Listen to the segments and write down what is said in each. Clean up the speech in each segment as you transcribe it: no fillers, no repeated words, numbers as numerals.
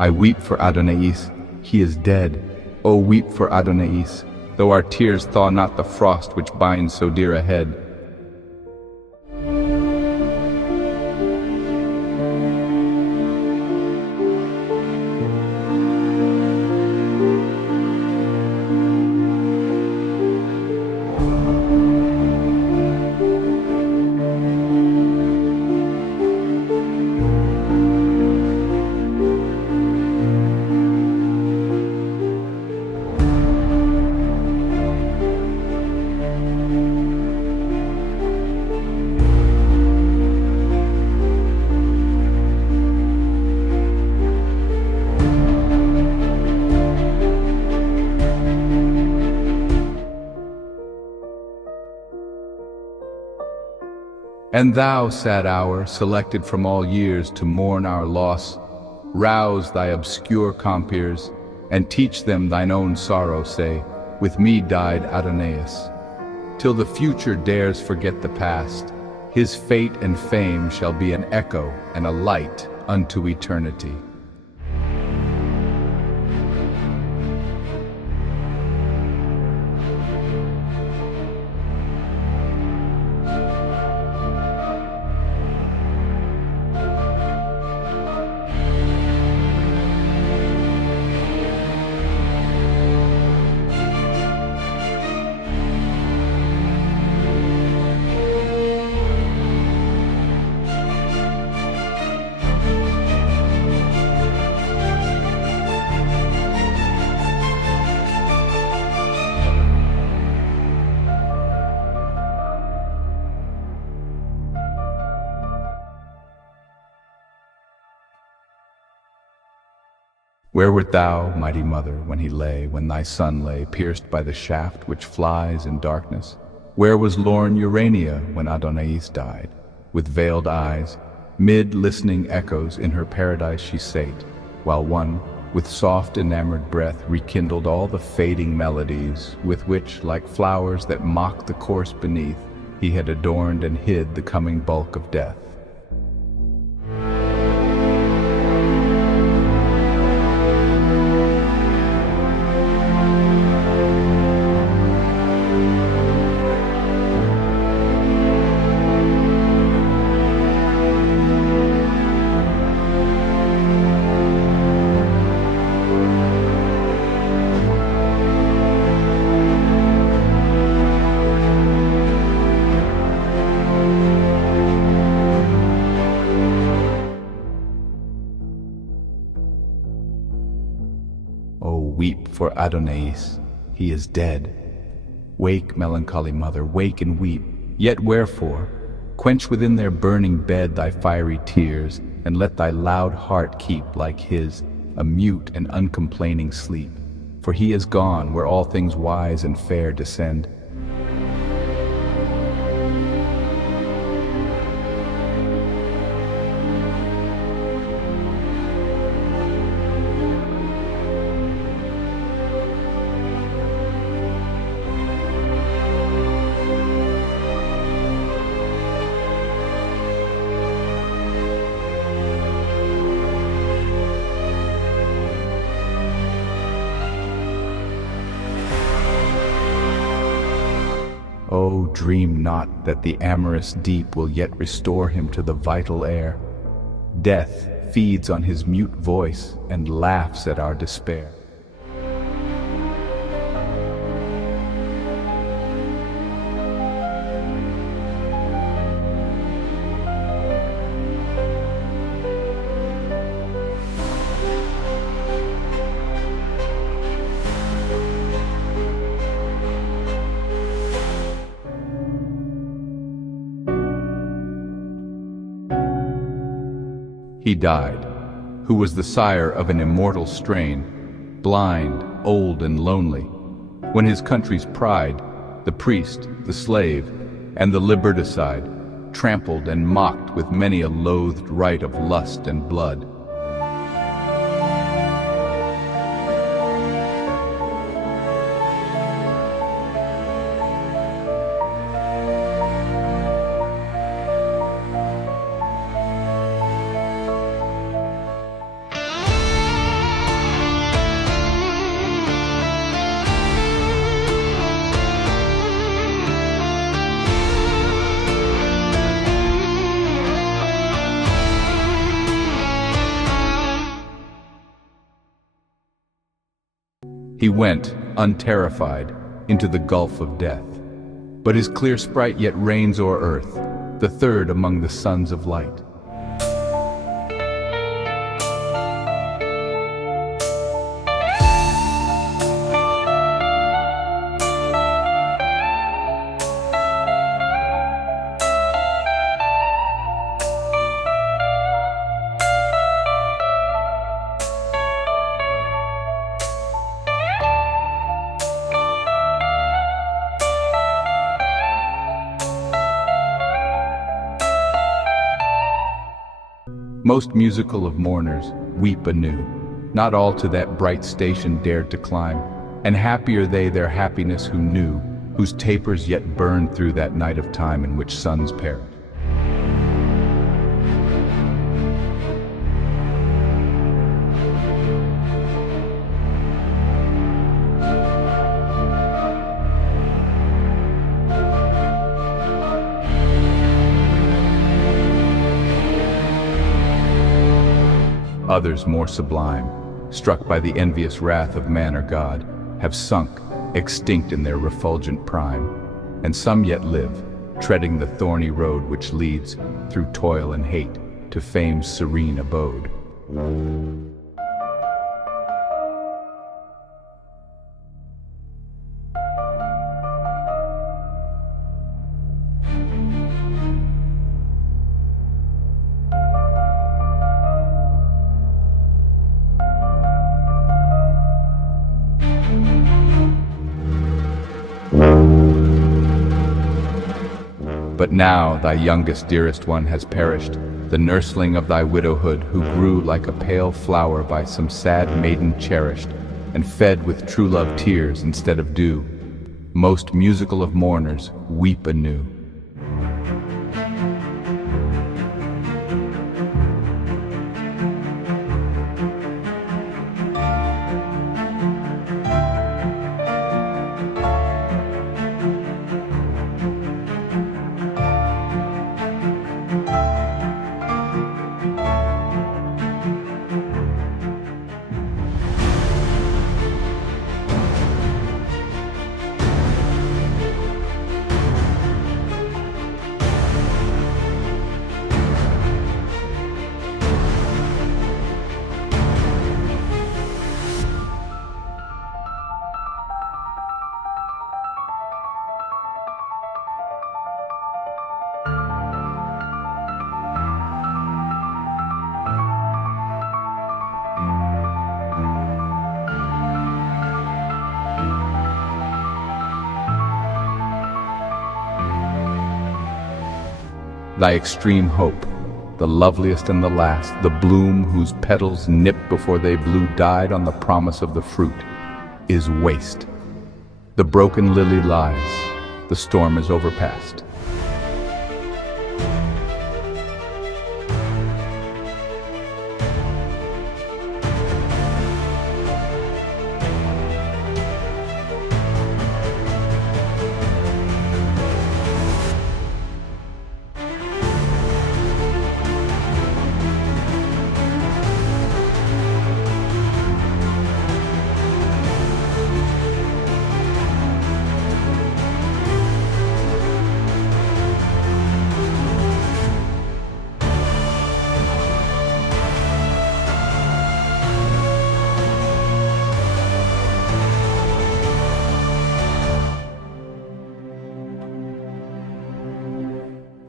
I weep for Adonais, he is dead. Oh, weep for Adonais, though our tears thaw not the frost which binds so dear a head. And thou, sad hour, selected from all years to mourn our loss, rouse thy obscure compeers, and teach them thine own sorrow, say, with me died Adonais. Till the future dares forget the past, his fate and fame shall be an echo and a light unto eternity. Where wert thou, mighty mother, when thy son lay, pierced by the shaft which flies in darkness? Where was lorn Urania when Adonais died? With veiled eyes, mid listening echoes in her paradise she sate, while one, with soft enamored breath, rekindled all the fading melodies with which, like flowers that mocked the corse beneath, he had adorned and hid the coming bulk of death. Oh, weep for Adonais, he is dead. Wake, melancholy mother, wake and weep. Yet wherefore? Quench within their burning bed thy fiery tears, and let thy loud heart keep, like his, a mute and uncomplaining sleep. For he is gone where all things wise and fair descend. Oh, dream not that the amorous deep will yet restore him to the vital air. Death feeds on his mute voice and laughs at our despair. He died, who was the sire of an immortal strain, blind, old, and lonely, when his country's pride, the priest, the slave, and the liberticide, trampled and mocked with many a loathed rite of lust and blood. He went, unterrified, into the gulf of death. But his clear sprite yet reigns o'er earth, the third among the sons of light. Most musical of mourners weep anew. Not all to that bright station dared to climb, and happier they their happiness who knew, whose tapers yet burned through that night of time in which suns perished. Others more sublime, struck by the envious wrath of man or God, have sunk, extinct in their refulgent prime, and some yet live, treading the thorny road which leads, through toil and hate, to fame's serene abode. But now thy youngest dearest one has perished, the nursling of thy widowhood, who grew like a pale flower by some sad maiden cherished, and fed with true love tears instead of dew. Most musical of mourners weep anew. Thy extreme hope, the loveliest and the last, the bloom whose petals nipped before they blew died on the promise of the fruit, is waste. The broken lily lies, the storm is overpast.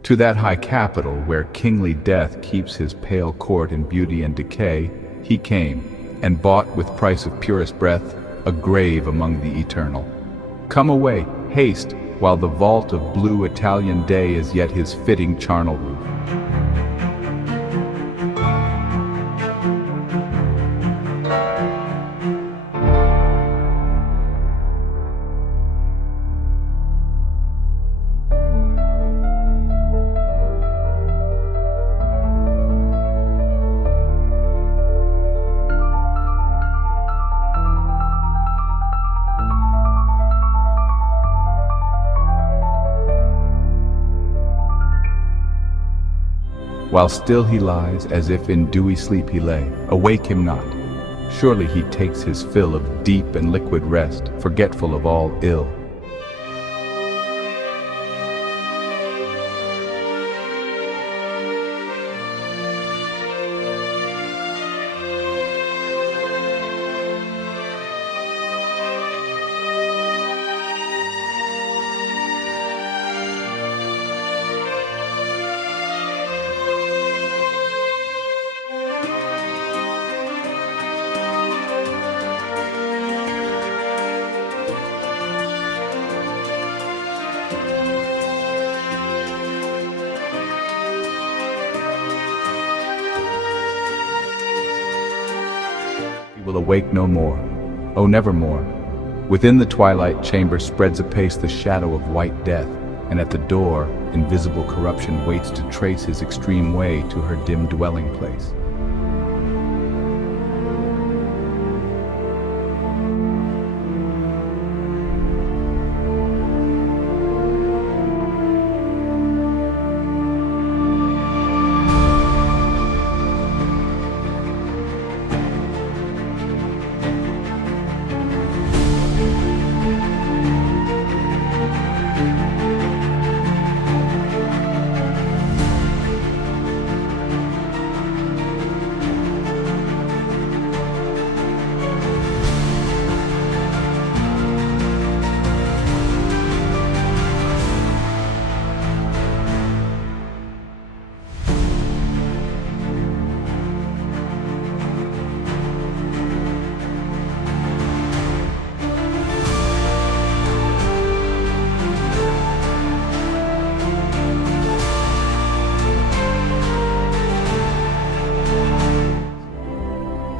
To that high capital where kingly death keeps his pale court in beauty and decay, he came, and bought with price of purest breath a grave among the eternal. Come away, haste, while the vault of blue Italian day is yet his fitting charnel roof. While still he lies, as if in dewy sleep he lay, awake him not. Surely he takes his fill of deep and liquid rest, forgetful of all ill. He will awake no more, oh nevermore. Within the twilight chamber spreads apace the shadow of white death, and at the door, invisible corruption waits to trace his extreme way to her dim dwelling place.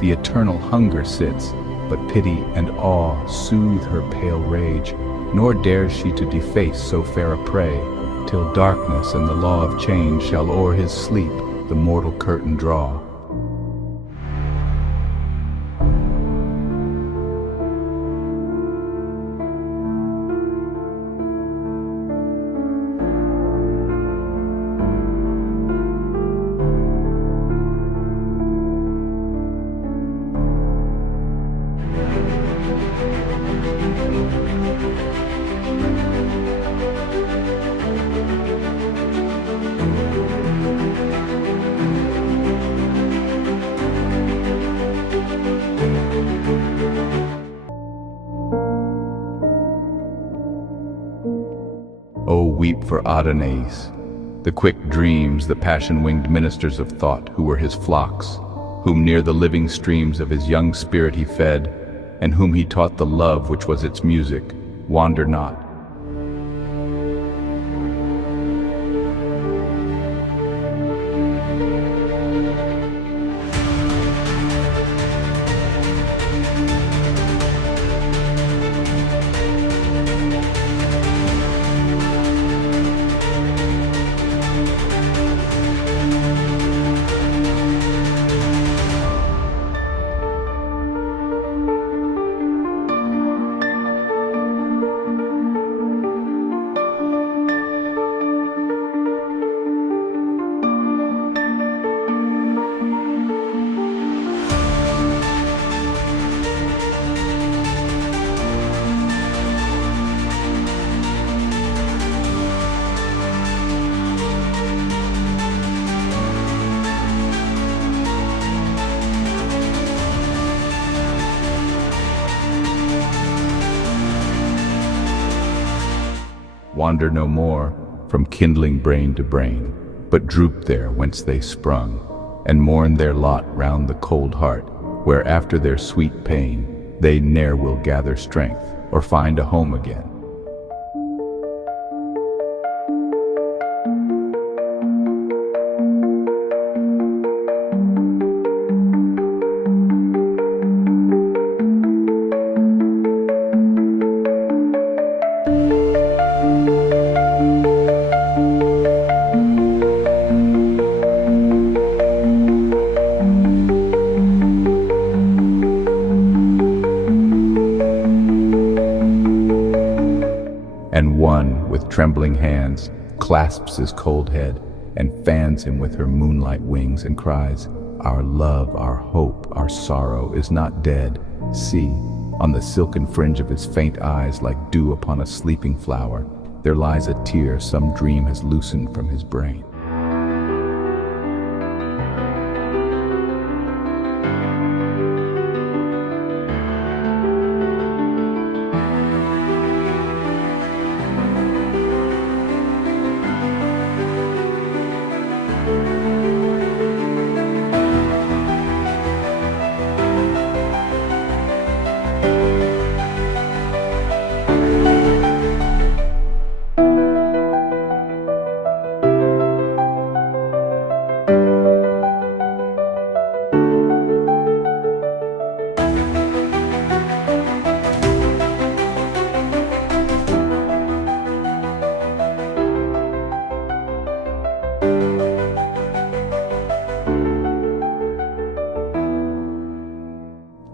The eternal hunger sits, but pity and awe soothe her pale rage, nor dares she to deface so fair a prey, till darkness and the law of change shall o'er his sleep the mortal curtain draw. Oh, weep for Adonais, the quick dreams, the passion-winged ministers of thought, who were his flocks, whom near the living streams of his young spirit he fed, and whom he taught the love which was its music. Wander not. Wander no more from kindling brain to brain, but droop there whence they sprung, and mourn their lot round the cold heart, where after their sweet pain they ne'er will gather strength or find a home again. And one, with trembling hands, clasps his cold head and fans him with her moonlight wings and cries, our love, our hope, our sorrow is not dead. See, on the silken fringe of his faint eyes, like dew upon a sleeping flower, there lies a tear some dream has loosened from his brain.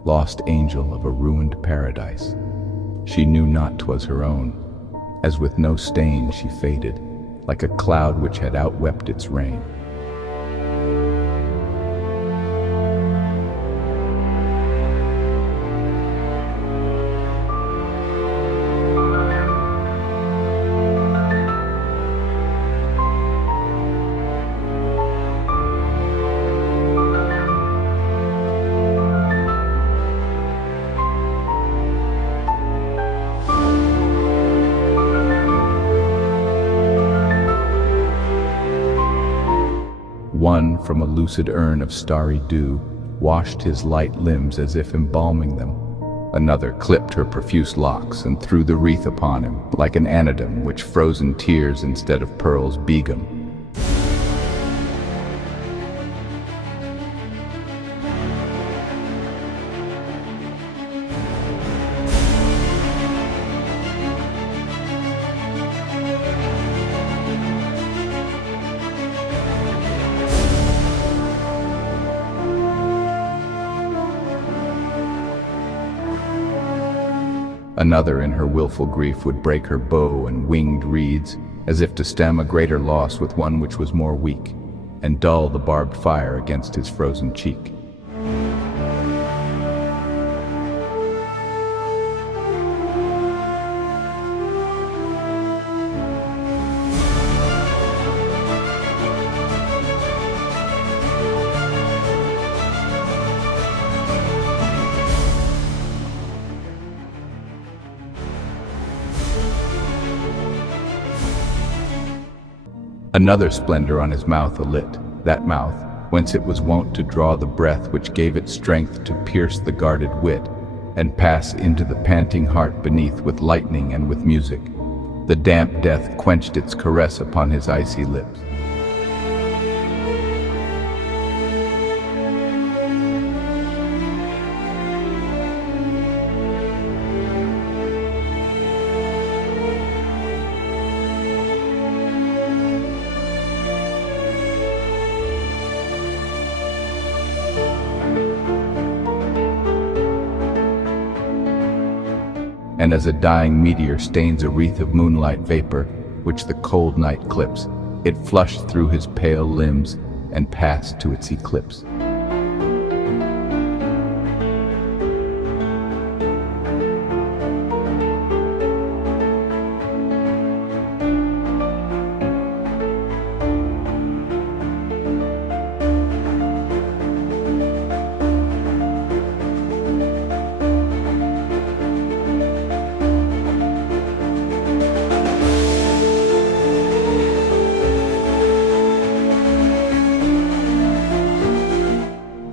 Lost angel of a ruined paradise, she knew not 'twas her own, as with no stain she faded, like a cloud which had outwept its rain. One from a lucid urn of starry dew washed his light limbs as if embalming them. Another clipped her profuse locks and threw the wreath upon him, like an anadem which frozen tears instead of pearls begum. Another in her wilful grief would break her bow and winged reeds, as if to stem a greater loss with one which was more weak, and dull the barbed fire against his frozen cheek. Another splendor on his mouth alit, that mouth, whence it was wont to draw the breath which gave it strength to pierce the guarded wit, and pass into the panting heart beneath with lightning and with music. The damp death quenched its caress upon his icy lips. And as a dying meteor stains a wreath of moonlight vapor, which the cold night clips, it flushed through his pale limbs and passed to its eclipse.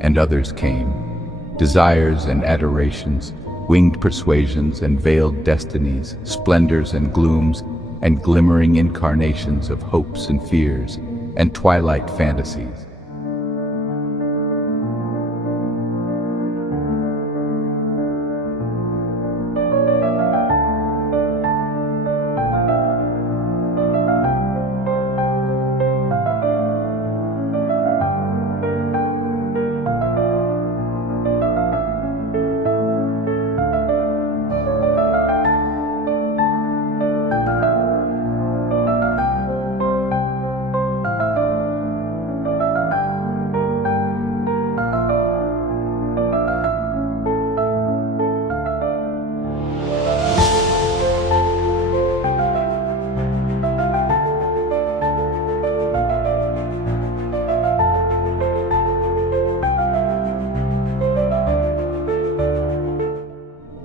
And others came, desires and adorations, winged persuasions and veiled destinies, splendors and glooms, and glimmering incarnations of hopes and fears, and twilight fantasies.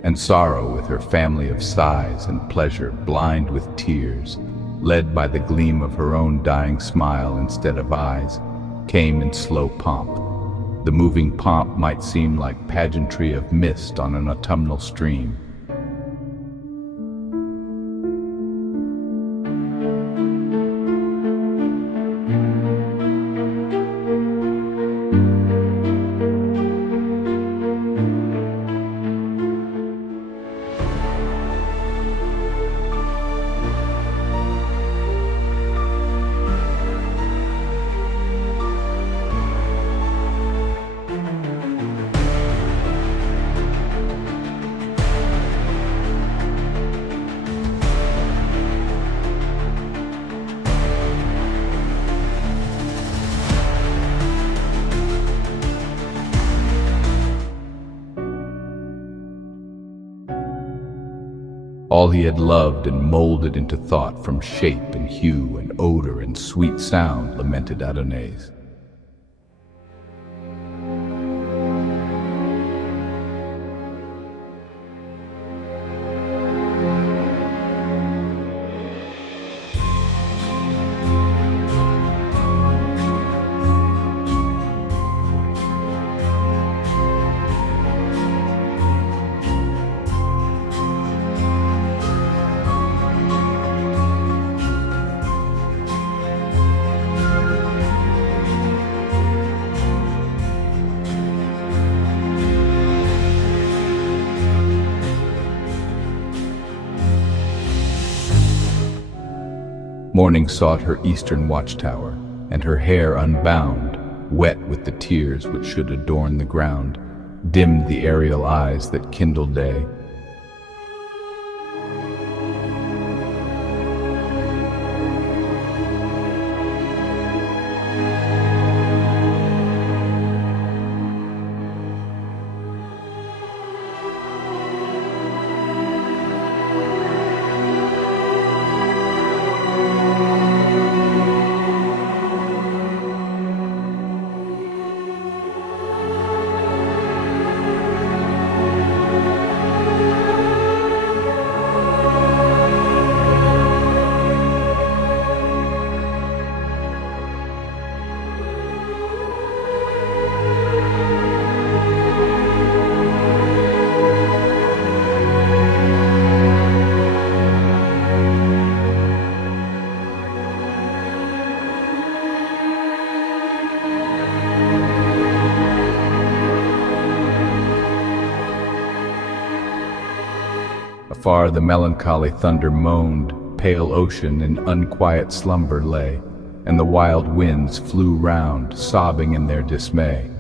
and sorrow with her family of sighs and pleasure blind with tears, led by the gleam of her own dying smile instead of eyes, came in slow pomp. The moving pomp might seem like pageantry of mist on an autumnal stream. All he had loved and molded into thought from shape and hue and odor and sweet sound, lamented Adonais. Morning sought her eastern watchtower, and her hair unbound, wet with the tears which should adorn the ground, dimmed the aerial eyes that kindle day. Afar the melancholy thunder moaned, pale ocean in unquiet slumber lay, and the wild winds flew round, sobbing in their dismay.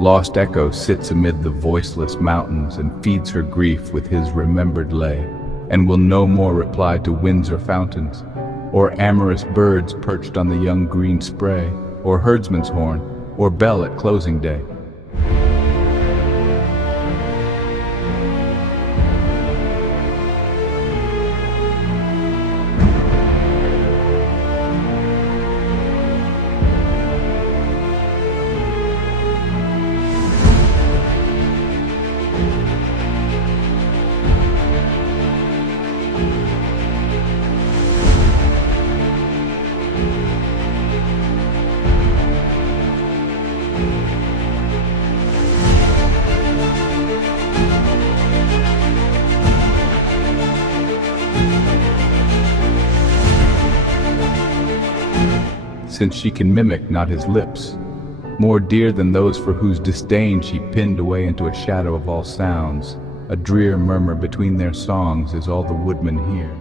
Lost Echo sits amid the voiceless mountains and feeds her grief with his remembered lay, and will no more reply to winds or fountains, or amorous birds perched on the young green spray, or herdsman's horn, or bell at closing day. Since she can mimic not his lips, more dear than those for whose disdain she pinned away into a shadow of all sounds. A drear murmur between their songs is all the woodmen hear.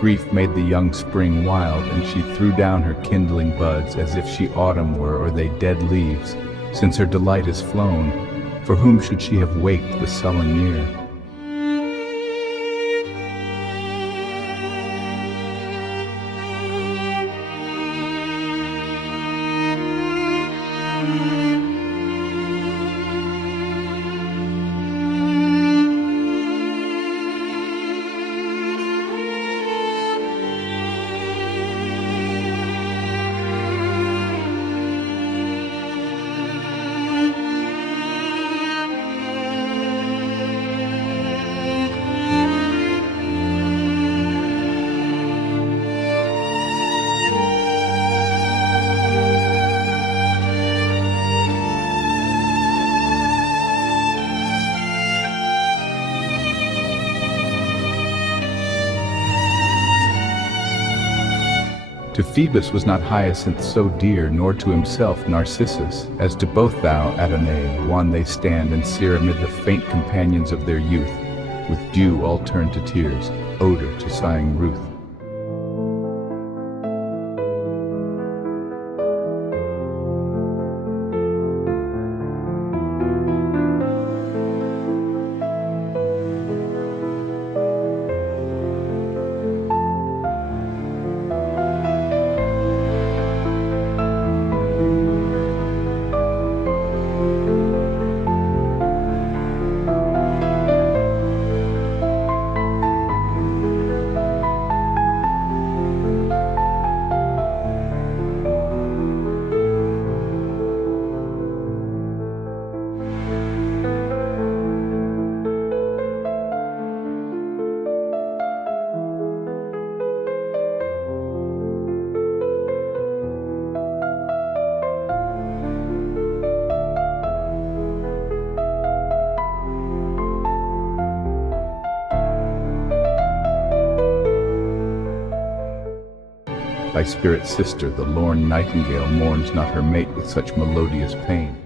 Grief made the young spring wild, and she threw down her kindling buds as if she autumn were, or they dead leaves. Since her delight is flown, for whom should she have waked the sullen year? To Phoebus was not Hyacinth so dear, nor to himself Narcissus, as to both thou, Adonais, wan they stand and sear amid the faint companions of their youth, with dew all turned to tears, odor to sighing Ruth. Thy spirit sister, the lorn nightingale, mourns not her mate with such melodious pain.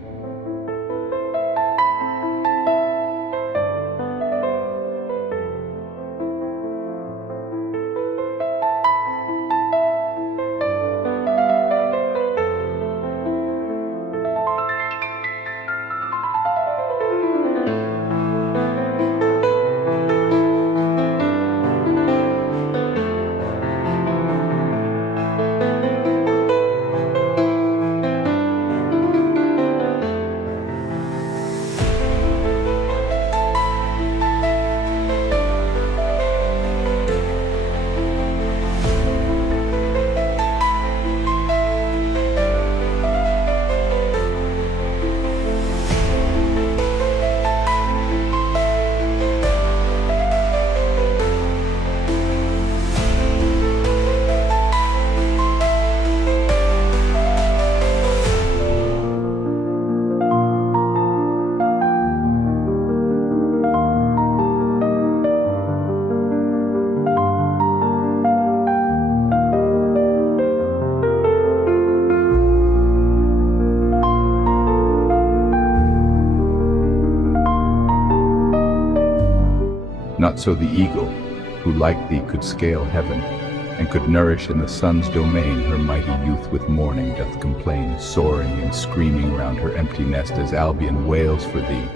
Not so the eagle, who like thee could scale heaven, and could nourish in the sun's domain her mighty youth with morning doth complain, soaring and screaming round her empty nest as Albion wails for thee.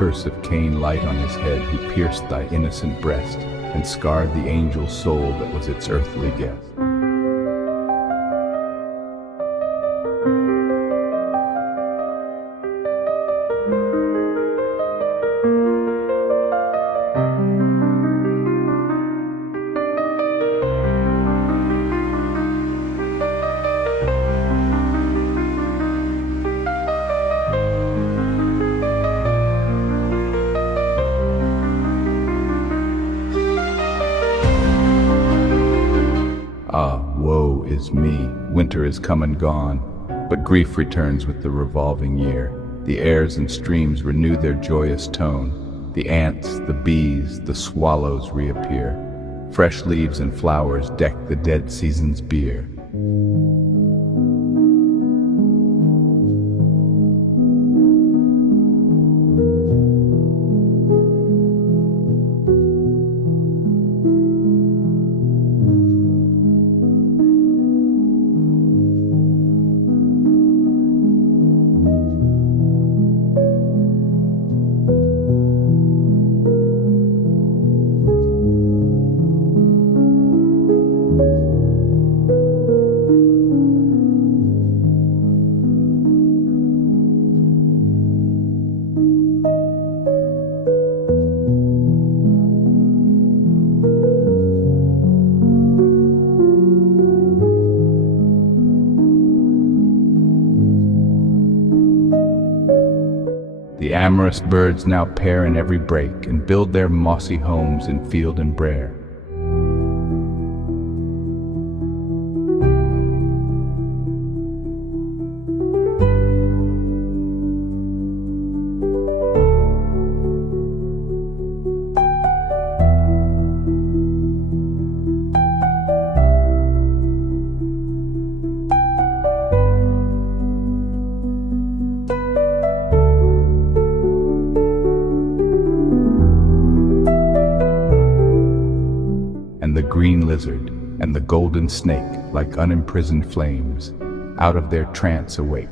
curse of Cain light on his head, who pierced thy innocent breast and scarred the angel soul that was its earthly guest. Ah, woe is me, winter is come and gone, but grief returns with the revolving year. The airs and streams renew their joyous tone. The ants, the bees, the swallows reappear. Fresh leaves and flowers deck the dead season's bier. The amorous birds now pair in every brake, and build their mossy homes in field and brae. And the green lizard and the golden snake, like unimprisoned flames, out of their trance awake.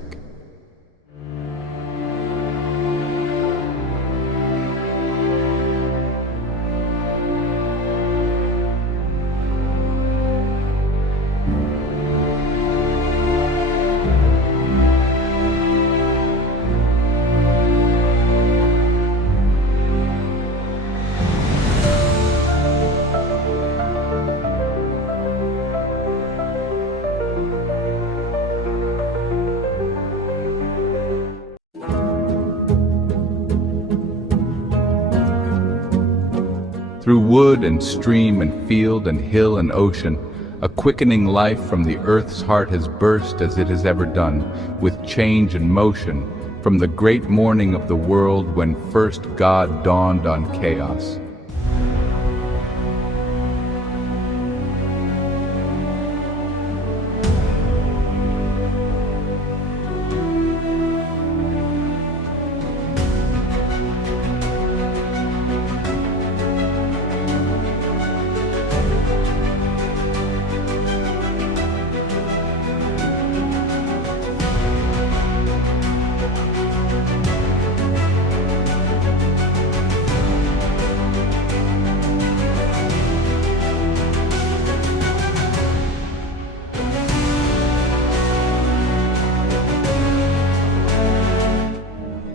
Through wood and stream and field and hill and ocean, a quickening life from the earth's heart has burst as it has ever done, with change and motion, from the great morning of the world when first God dawned on chaos.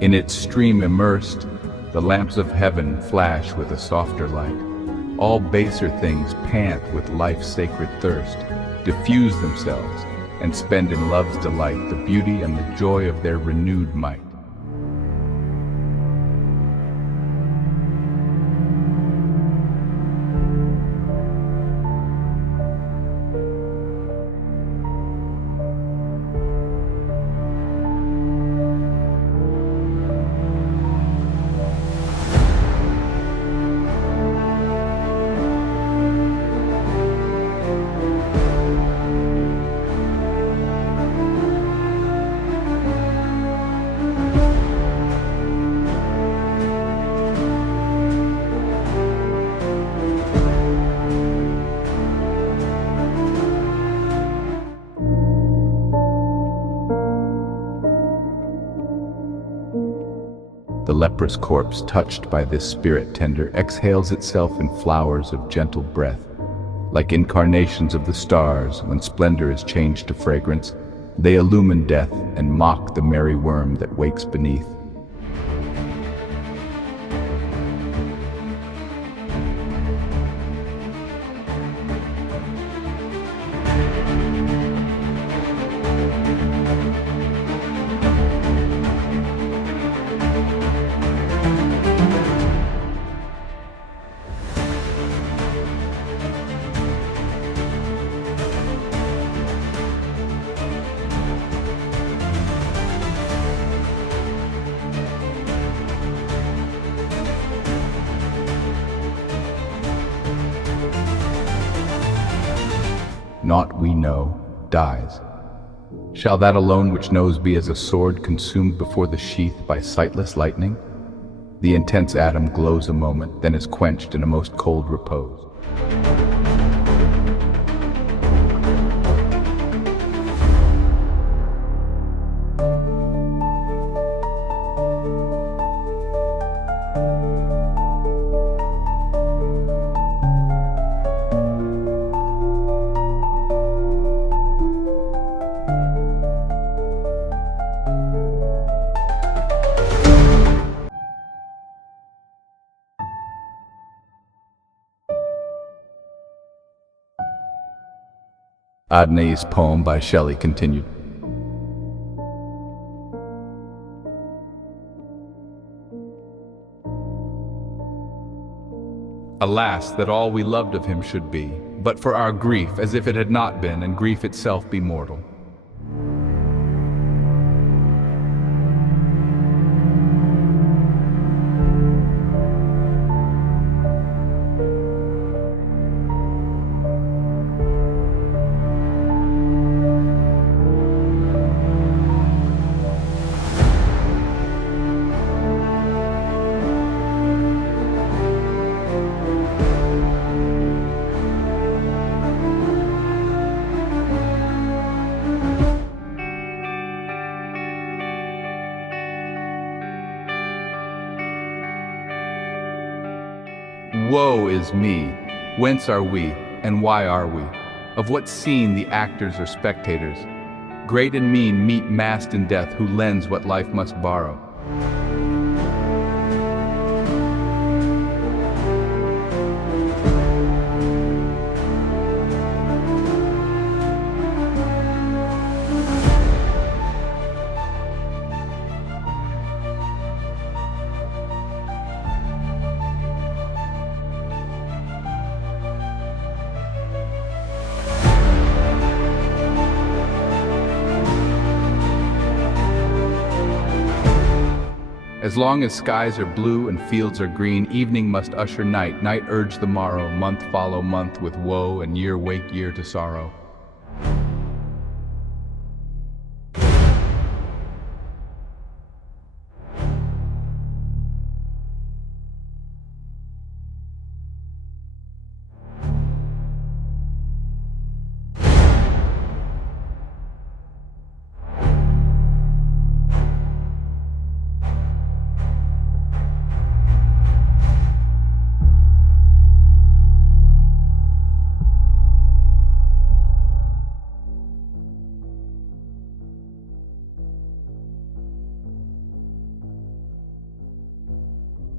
In its stream immersed, the lamps of heaven flash with a softer light. All baser things pant with life's sacred thirst, diffuse themselves, and spend in love's delight the beauty and the joy of their renewed might. leprous corpse, touched by this spirit tender, exhales itself in flowers of gentle breath. Like incarnations of the stars, when splendor is changed to fragrance, they illumine death and mock the merry worm that wakes beneath. Naught we know dies. Shall that alone which knows be as a sword consumed before the sheath by sightless lightning? The intense atom glows a moment, then is quenched in a most cold repose. Adonais Poem by Shelley continued. Alas, that all we loved of him should be, but for our grief, as if it had not been, and grief itself be mortal. Woe is me! Whence are we, and why are we? Of what scene the actors or spectators? Great and mean meet massed in death, who lends what life must borrow. As long as skies are blue and fields are green, evening must usher night, night urge the morrow, month follow month with woe, and year wake year to sorrow.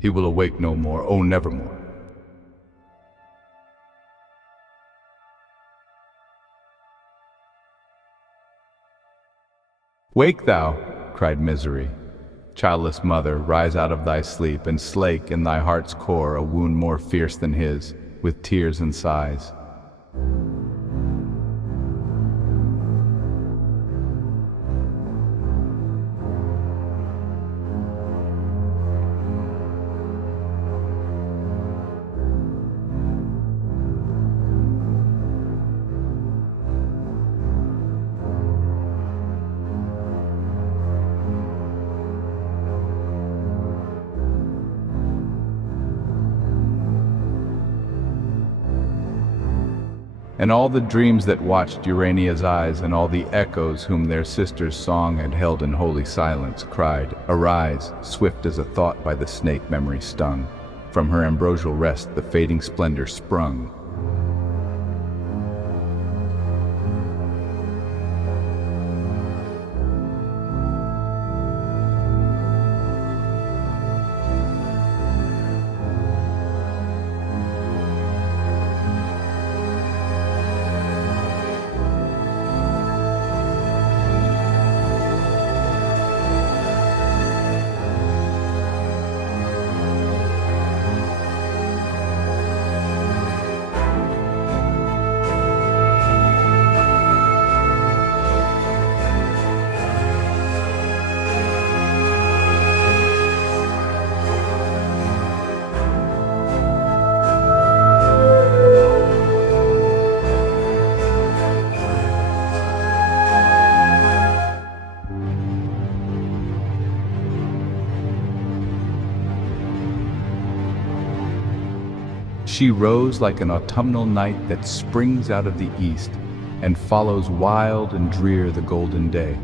He will awake no more, oh nevermore. Wake thou, cried Misery, childless mother, rise out of thy sleep, and slake in thy heart's core a wound more fierce than his, with tears and sighs. And all the dreams that watched Urania's eyes, and all the echoes whom their sister's song had held in holy silence, cried, "Arise!" Swift as a thought by the snake memory stung. From her ambrosial rest the fading splendor sprung. She rose like an autumnal night that springs out of the east, and follows wild and drear the golden day,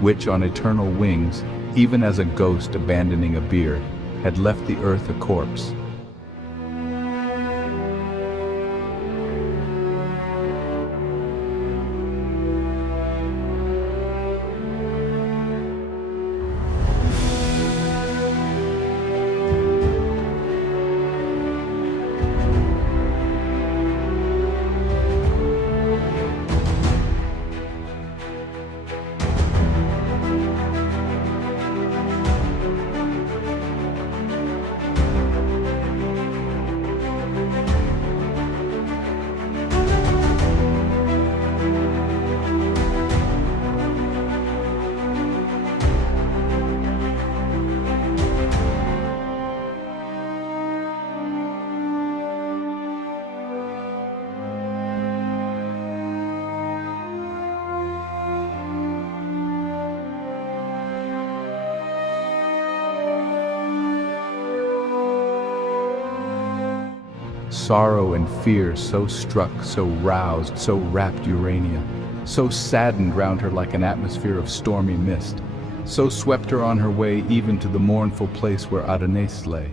which on eternal wings, even as a ghost abandoning a bier, had left the earth a corpse. Sorrow and fear so struck, so roused, so wrapped Urania, so saddened round her like an atmosphere of stormy mist, so swept her on her way even to the mournful place where Adonais lay.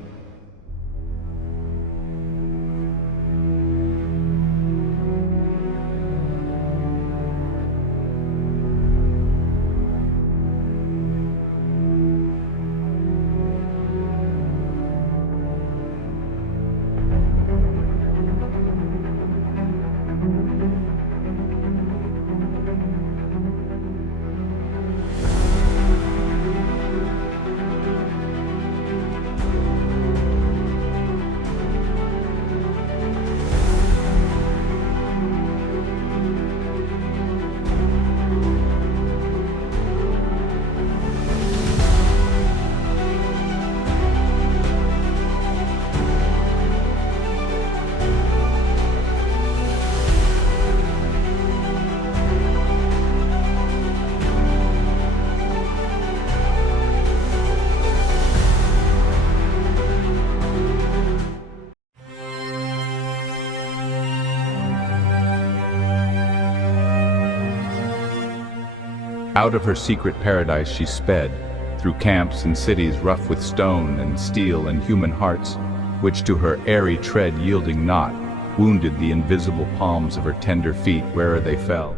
Out of her secret paradise she sped, through camps and cities rough with stone and steel and human hearts, which to her airy tread yielding not, wounded the invisible palms of her tender feet where'er they fell.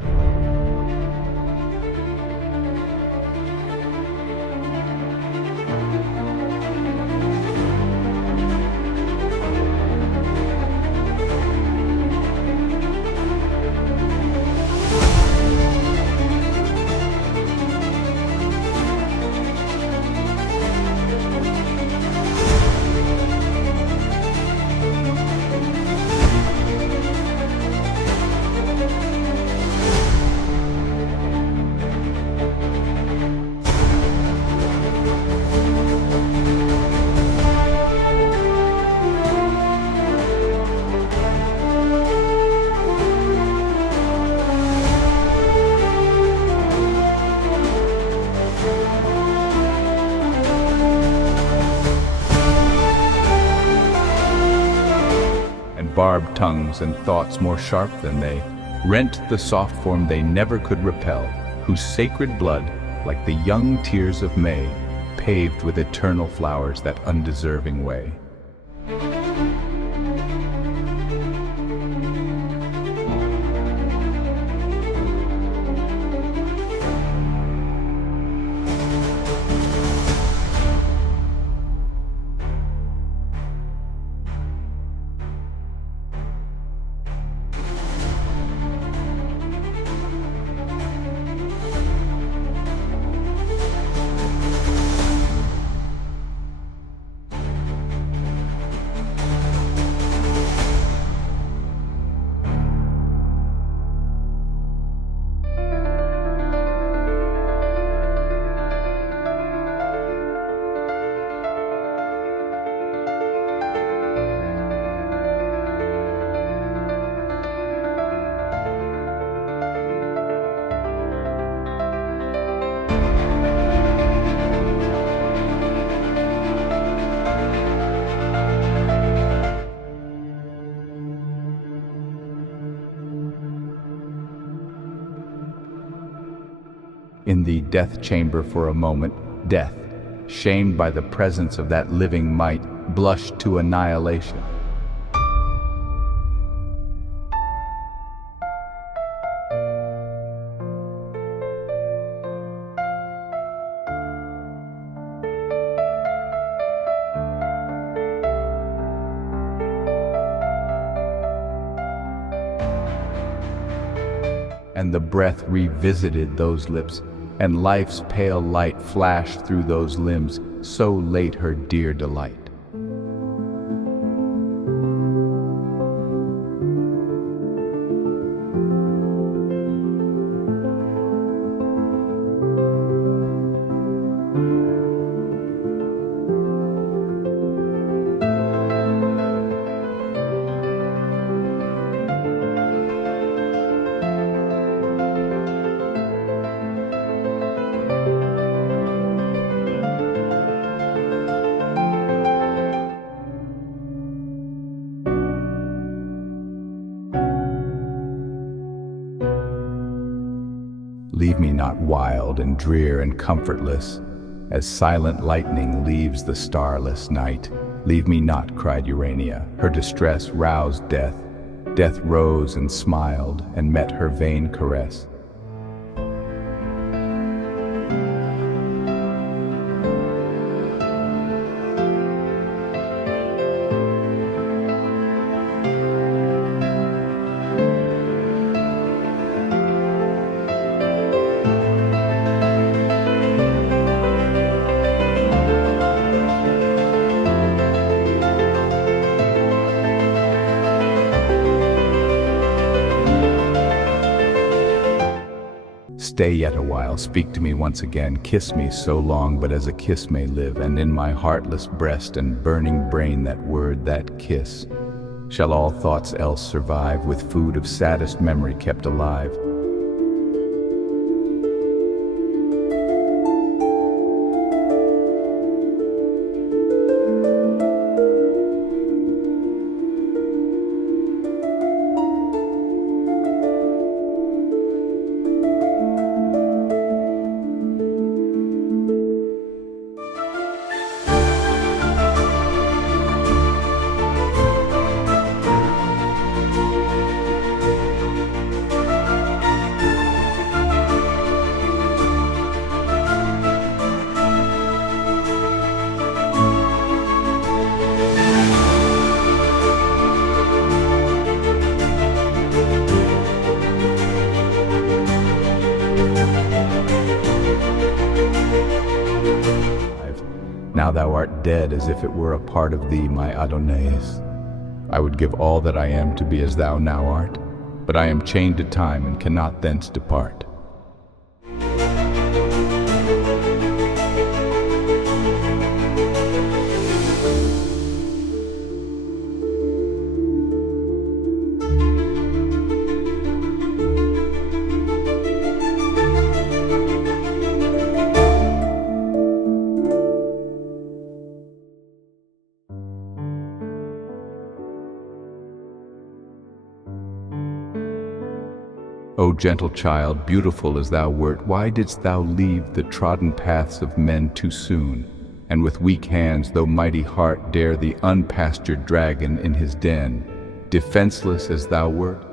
Barbed tongues and thoughts more sharp than they rent the soft form they never could repel, whose sacred blood, like the young tears of May, paved with eternal flowers that undeserving way. In the death chamber for a moment, death, shamed by the presence of that living might, blushed to annihilation. And the breath revisited those lips, and life's pale light flashed through those limbs, so late her dear delight. Leave me not wild and drear and comfortless, as silent lightning leaves the starless night. Leave me not, cried Urania. Her distress roused death. Death rose and smiled and met her vain caress. Stay yet a while, speak to me once again, kiss me so long but as a kiss may live, and in my heartless breast and burning brain that word, that kiss, shall all thoughts else survive, with food of saddest memory kept alive. Now thou art dead, as if it were a part of thee, my Adonais. I would give all that I am to be as thou now art, but I am chained to time and cannot thence depart. O gentle child, beautiful as thou wert, why didst thou leave the trodden paths of men too soon, and with weak hands, though mighty heart, dare the unpastured dragon in his den, defenseless as thou wert?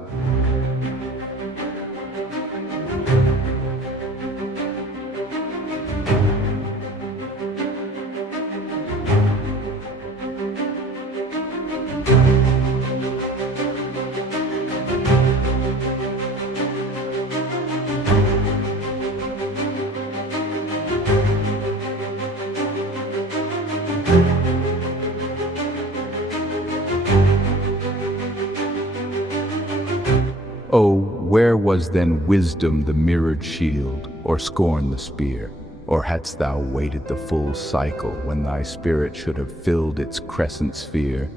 Oh, where was then wisdom the mirrored shield, or scorn the spear? Or hadst thou waited the full cycle when thy spirit should have filled its crescent sphere?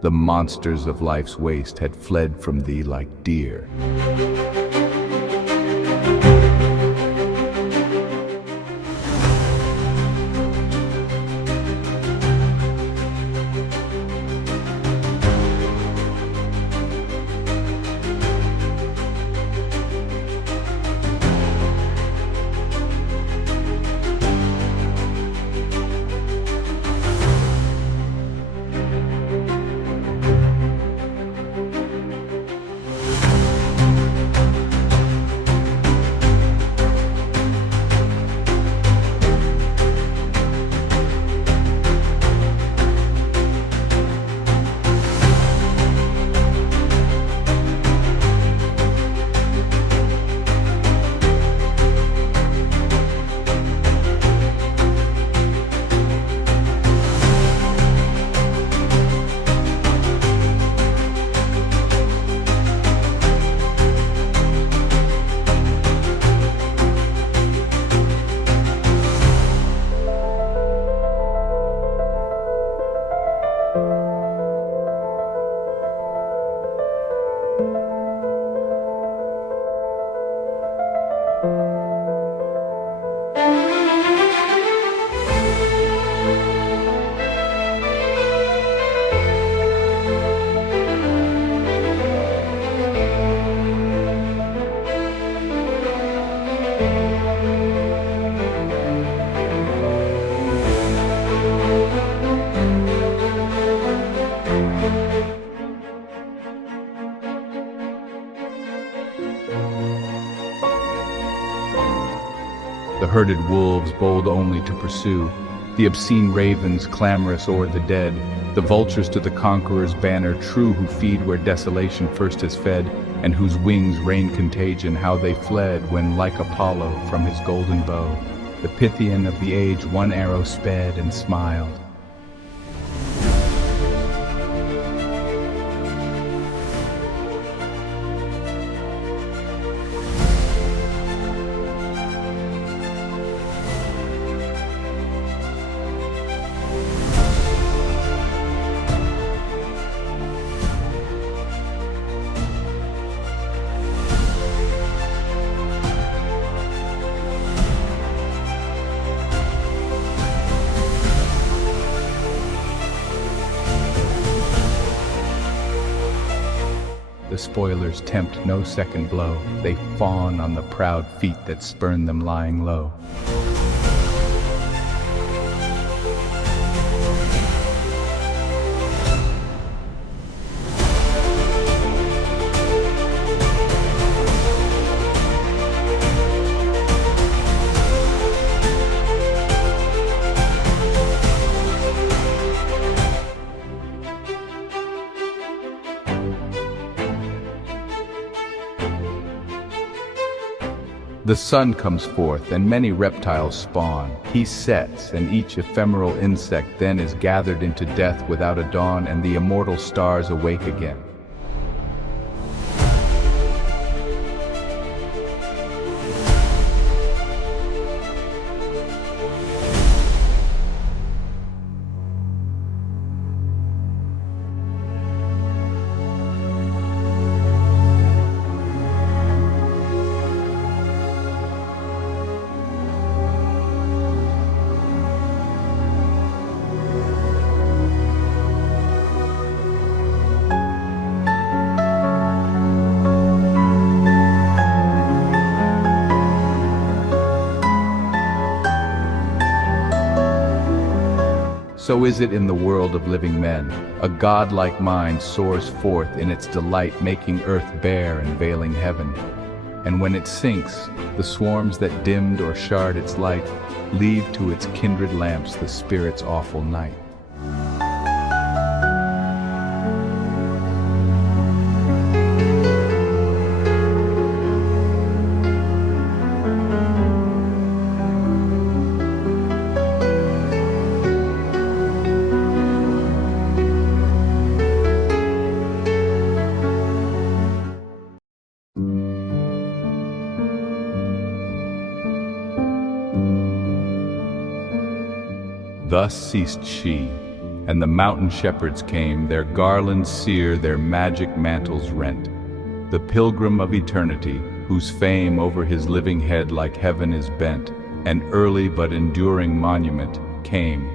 The monsters of life's waste had fled from thee like deer. The herded wolves bold only to pursue, the obscene ravens clamorous o'er the dead, the vultures to the conqueror's banner true, who feed where desolation first has fed, and whose wings rain contagion, how they fled when, like Apollo from his golden bow, the Pythian of the age one arrow sped and smiled. The spoilers tempt no second blow, they fawn on the proud feet that spurn them lying low. The sun comes forth, and many reptiles spawn. He sets, and each ephemeral insect then is gathered into death without a dawn, and the immortal stars awake again. So is it in the world of living men. A godlike mind soars forth in its delight, making earth bare and veiling heaven. And when it sinks, the swarms that dimmed or shard its light leave to its kindred lamps the spirit's awful night. Thus ceased she, and the mountain shepherds came, their garlands sere, their magic mantles rent. The pilgrim of eternity, whose fame over his living head like heaven is bent, an early but enduring monument, came.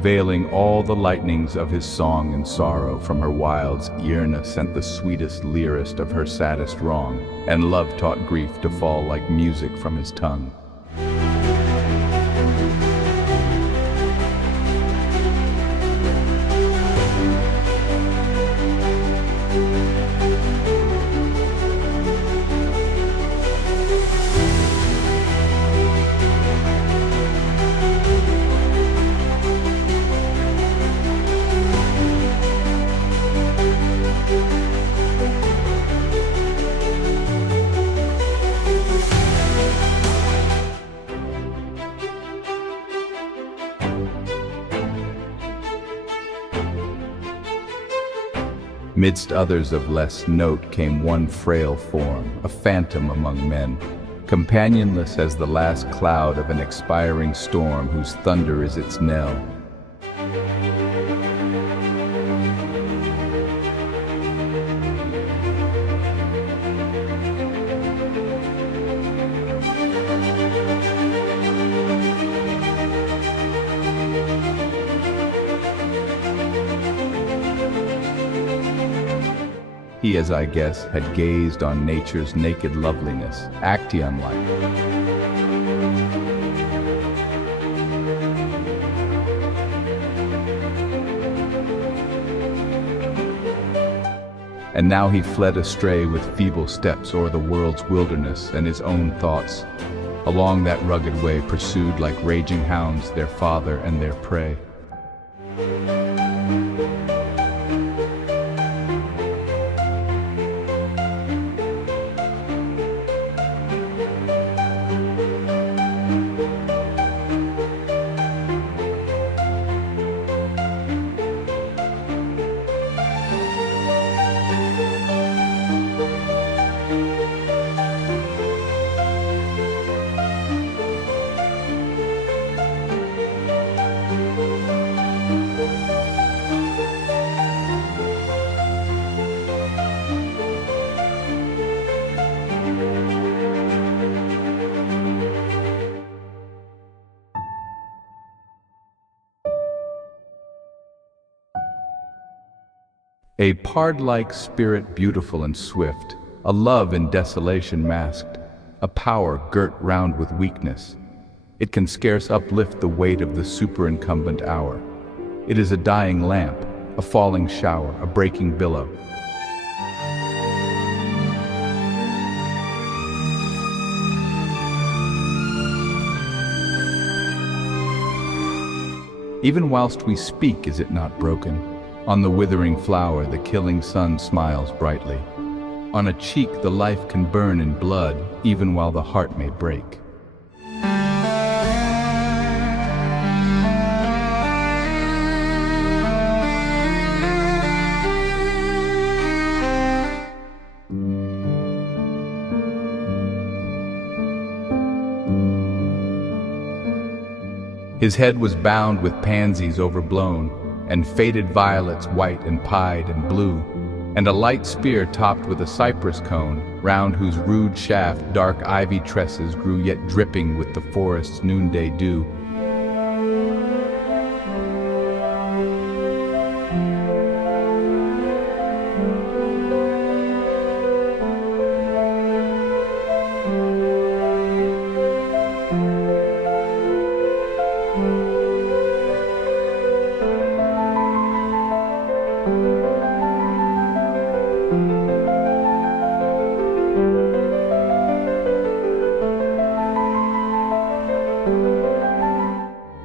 Veiling all the lightnings of his song and sorrow, from her wild's earna sent the sweetest lyrist of her saddest wrong, and love taught grief to fall like music from his tongue. Midst others of less note came one frail form, a phantom among men, companionless as the last cloud of an expiring storm whose thunder is its knell. He, as I guess, had gazed on nature's naked loveliness, Actaeon-like. And now he fled astray with feeble steps o'er the world's wilderness and his own thoughts, along that rugged way pursued like raging hounds their father and their prey. A pard-like spirit beautiful and swift, a love in desolation masked, a power girt round with weakness. It can scarce uplift the weight of the superincumbent hour. It is a dying lamp, a falling shower, a breaking billow. Even whilst we speak, is it not broken? On the withering flower the killing sun smiles brightly. On a cheek the life can burn in blood, even while the heart may break. His head was bound with pansies overblown, and faded violets white and pied and blue, and a light spear topped with a cypress cone, round whose rude shaft dark ivy tresses grew yet dripping with the forest's noonday dew.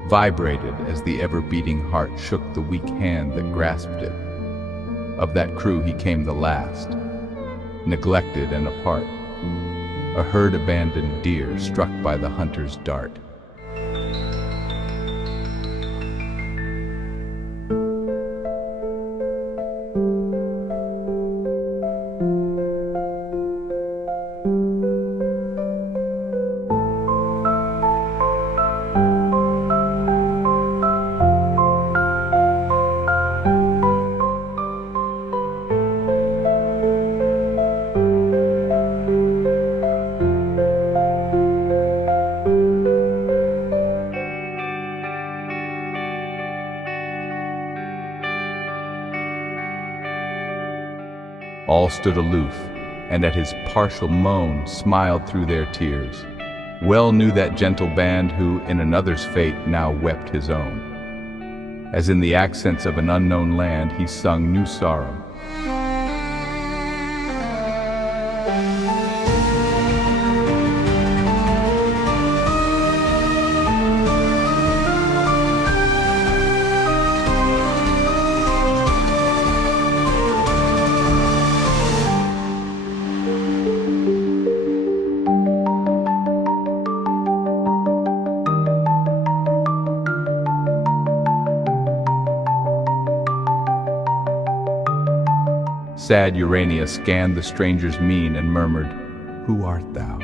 Vibrated as the ever-beating heart shook the weak hand that grasped it. Of that crew he came the last, neglected and apart, a herd-abandoned deer struck by the hunter's dart. All stood aloof, and at his partial moan smiled through their tears. Well knew that gentle band who, in another's fate, now wept his own. As in the accents of an unknown land, he sung new sorrow. Sad Urania scanned the stranger's mien and murmured, "Who art thou?"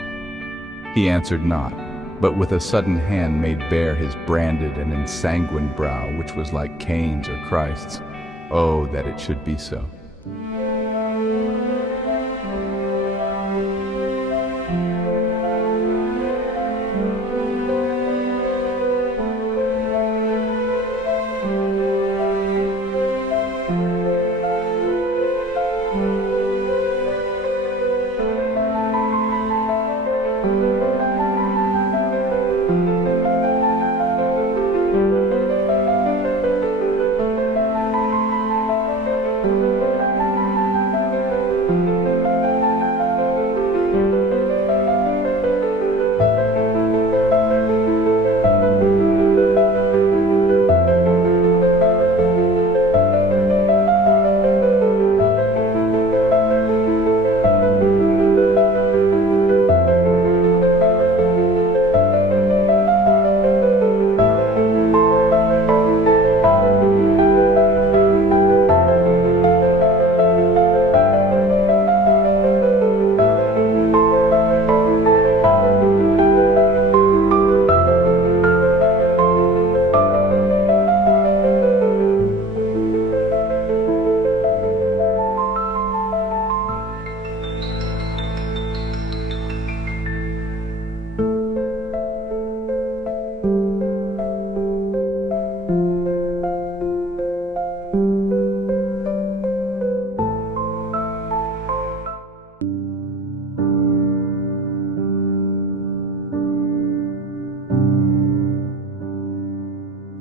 He answered not, but with a sudden hand made bare his branded and ensanguined brow, which was like Cain's or Christ's. Oh, that it should be so.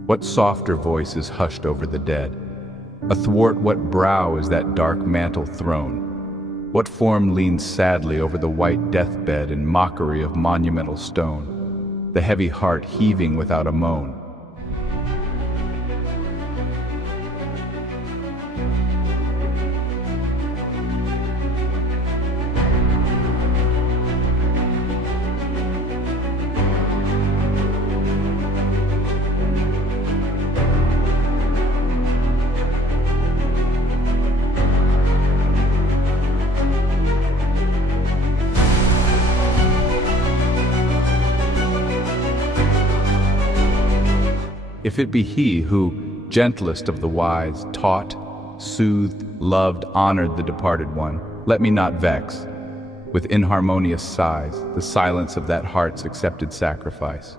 What softer voice is hushed over the dead? Athwart what brow is that dark mantle thrown? What form leans sadly over the white deathbed in mockery of monumental stone, the heavy heart heaving without a moan? If it be he who, gentlest of the wise, taught, soothed, loved, honored the departed one, let me not vex, with inharmonious sighs, the silence of that heart's accepted sacrifice.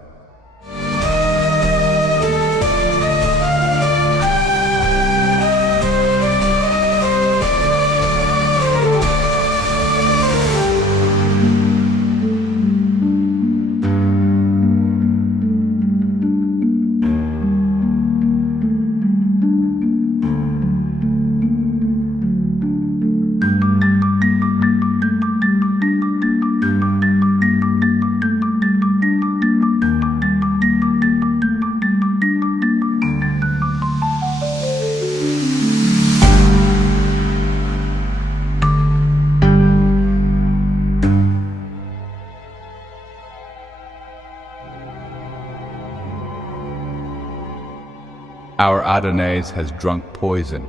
Our Adonais has drunk poison.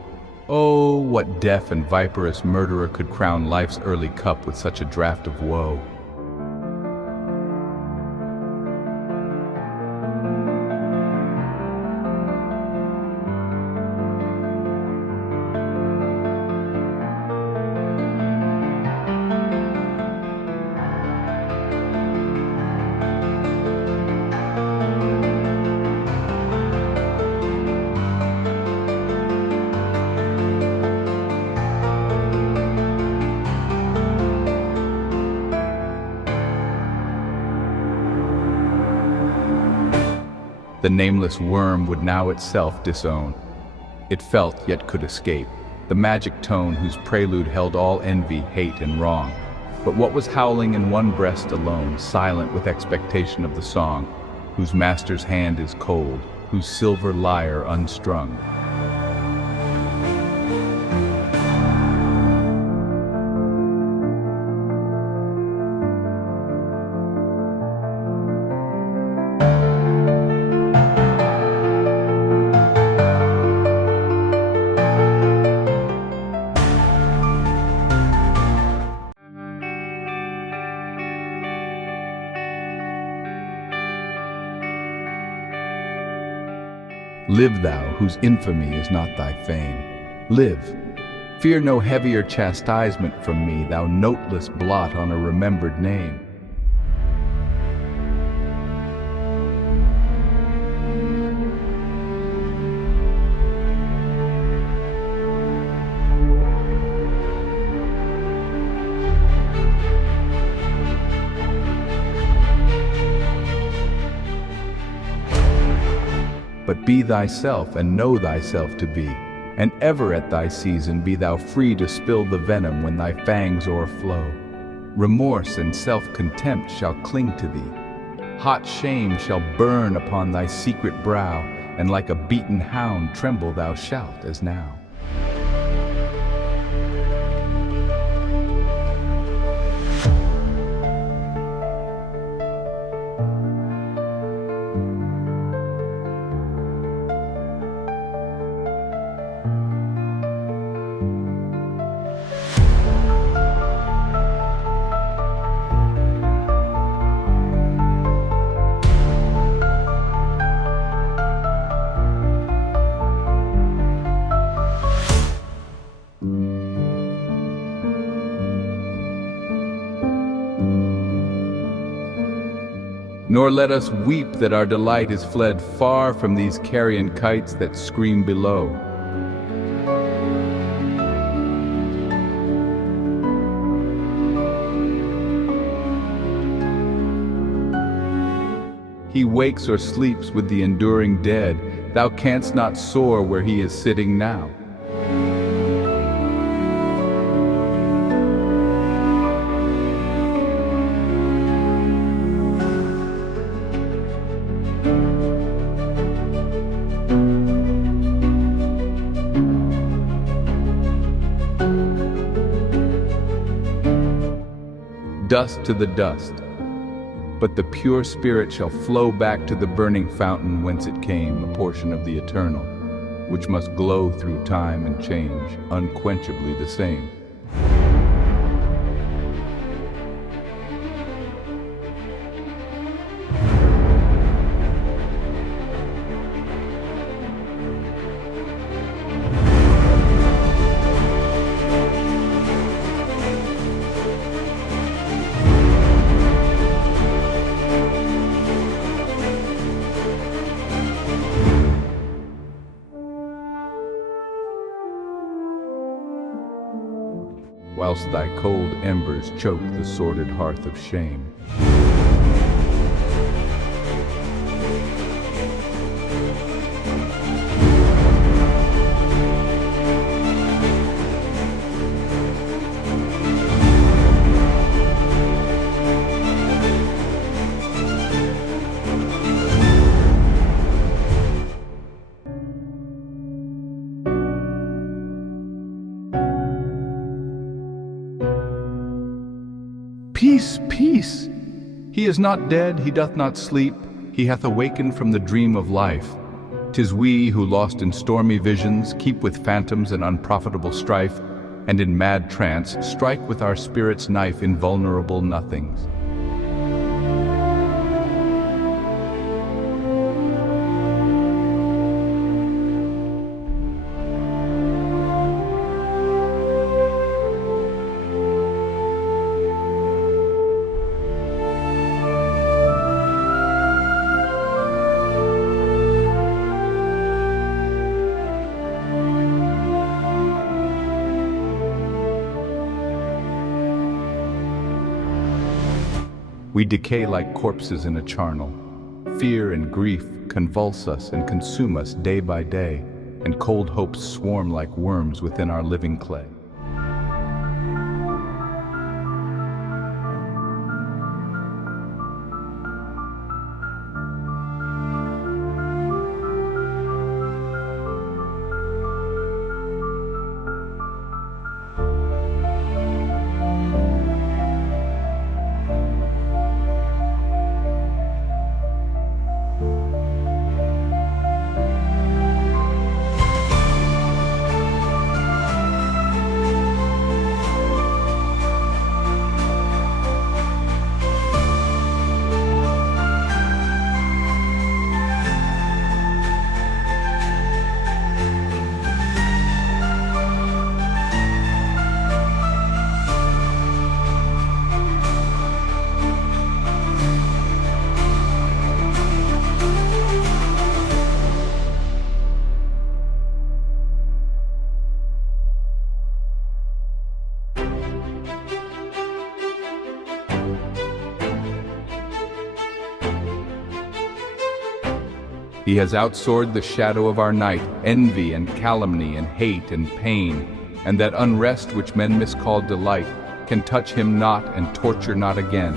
Oh, what deaf and viperous murderer could crown life's early cup with such a draught of woe? The nameless worm would now itself disown. It felt, yet could escape, the magic tone whose prelude held all envy, hate, and wrong. But what was howling in one breast alone, silent with expectation of the song, whose master's hand is cold, whose silver lyre unstrung? Live thou, whose infamy is not thy fame. Live. Fear no heavier chastisement from me, thou noteless blot on a remembered name. But be thyself, and know thyself to be, and ever at thy season be thou free to spill the venom when thy fangs o'erflow. Remorse and self-contempt shall cling to thee. Hot shame shall burn upon thy secret brow, and like a beaten hound tremble thou shalt as now. Nor let us weep that our delight is fled far from these carrion kites that scream below. He wakes or sleeps with the enduring dead. Thou canst not soar where he is sitting now. Dust to the dust, but the pure spirit shall flow back to the burning fountain whence it came, a portion of the eternal, which must glow through time and change, unquenchably the same. whilst thy cold embers choke the sordid hearth of shame. Peace, peace! He is not dead, he doth not sleep, he hath awakened from the dream of life. 'Tis we who, lost in stormy visions, keep with phantoms and unprofitable strife, and in mad trance strike with our spirit's knife invulnerable nothings. We decay like corpses in a charnel. Fear and grief convulse us and consume us day by day, and cold hopes swarm like worms within our living clay. He has outsoared the shadow of our night, envy and calumny and hate and pain, and that unrest which men miscall delight can touch him not and torture not again.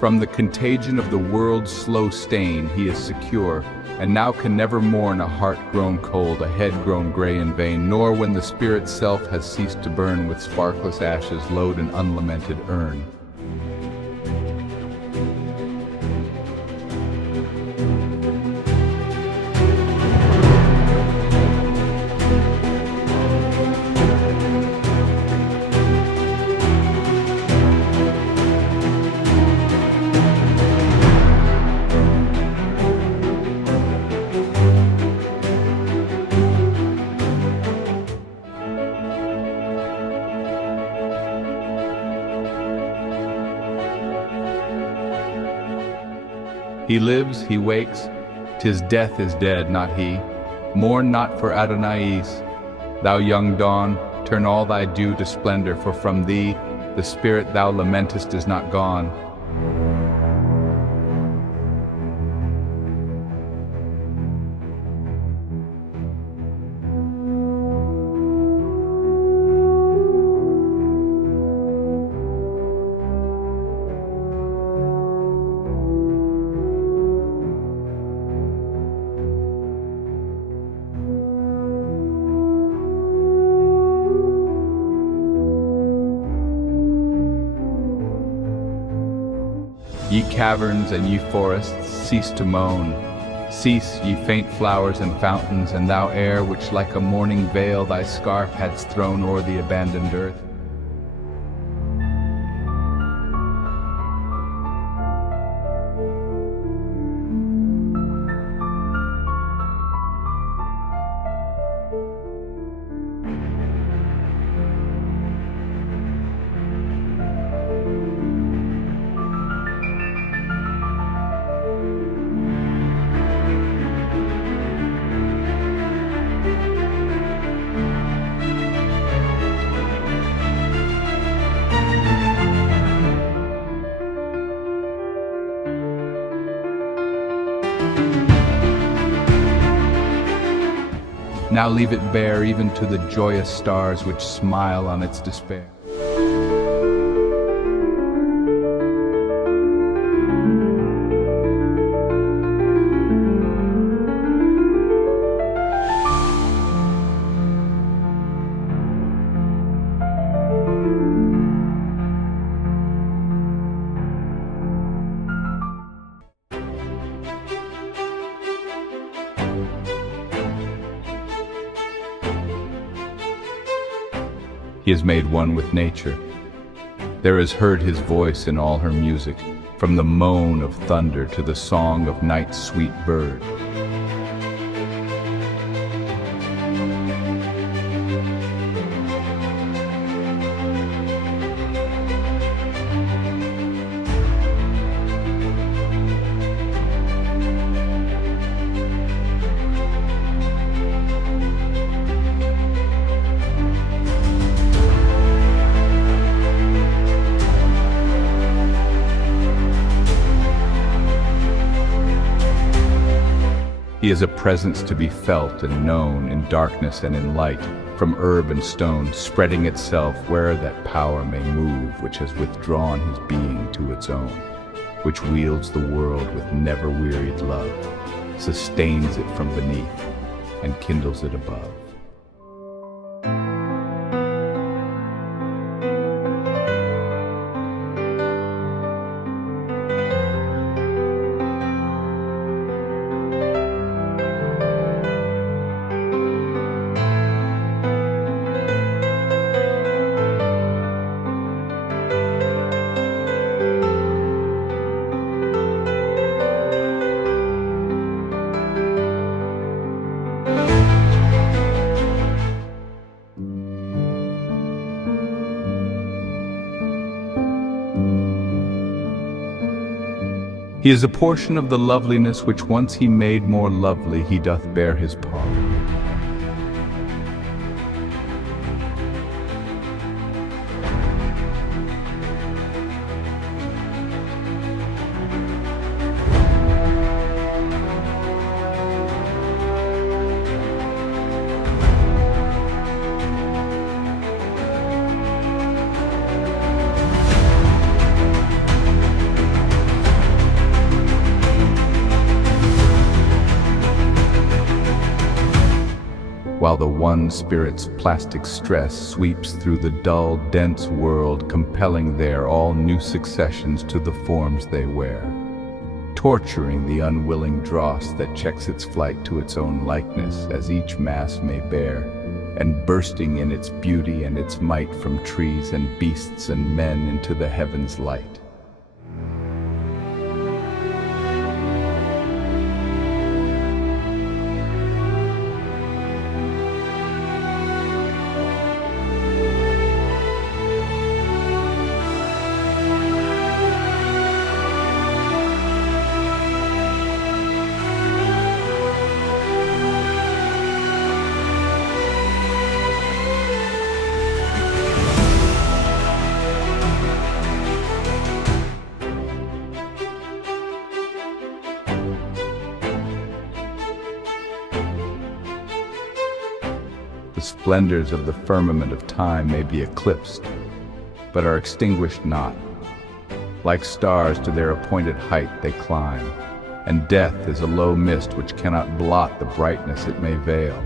From the contagion of the world's slow stain he is secure, and now can never mourn a heart grown cold, a head grown gray in vain, nor when the spirit's self has ceased to burn with sparkless ashes load an unlamented urn. He lives, he wakes, 'tis death is dead, not he. Mourn not for Adonais. Thou young dawn, turn all thy dew to splendor, for from thee the spirit thou lamentest is not gone. Ye caverns and ye forests, cease to moan. Cease, ye faint flowers and fountains, and thou air which like a morning veil thy scarf hadst thrown o'er the abandoned earth. Now leave it bare even to the joyous stars which smile on its despair. He is made one with nature. There is heard his voice in all her music, from the moan of thunder to the song of night's sweet bird. He is a presence to be felt and known in darkness and in light, from herb and stone, spreading itself where that power may move which has withdrawn his being to its own, which wields the world with never-wearied love, sustains it from beneath, and kindles it above. He is a portion of the loveliness which once he made more lovely, he doth bear his part. While the one spirit's plastic stress sweeps through the dull, dense world, compelling there all new successions to the forms they wear, torturing the unwilling dross that checks its flight to its own likeness as each mass may bear, and bursting in its beauty and its might from trees and beasts and men into the heavens' light. The splendors of the firmament of time may be eclipsed, but are extinguished not. Like stars to their appointed height they climb, and death is a low mist which cannot blot the brightness it may veil.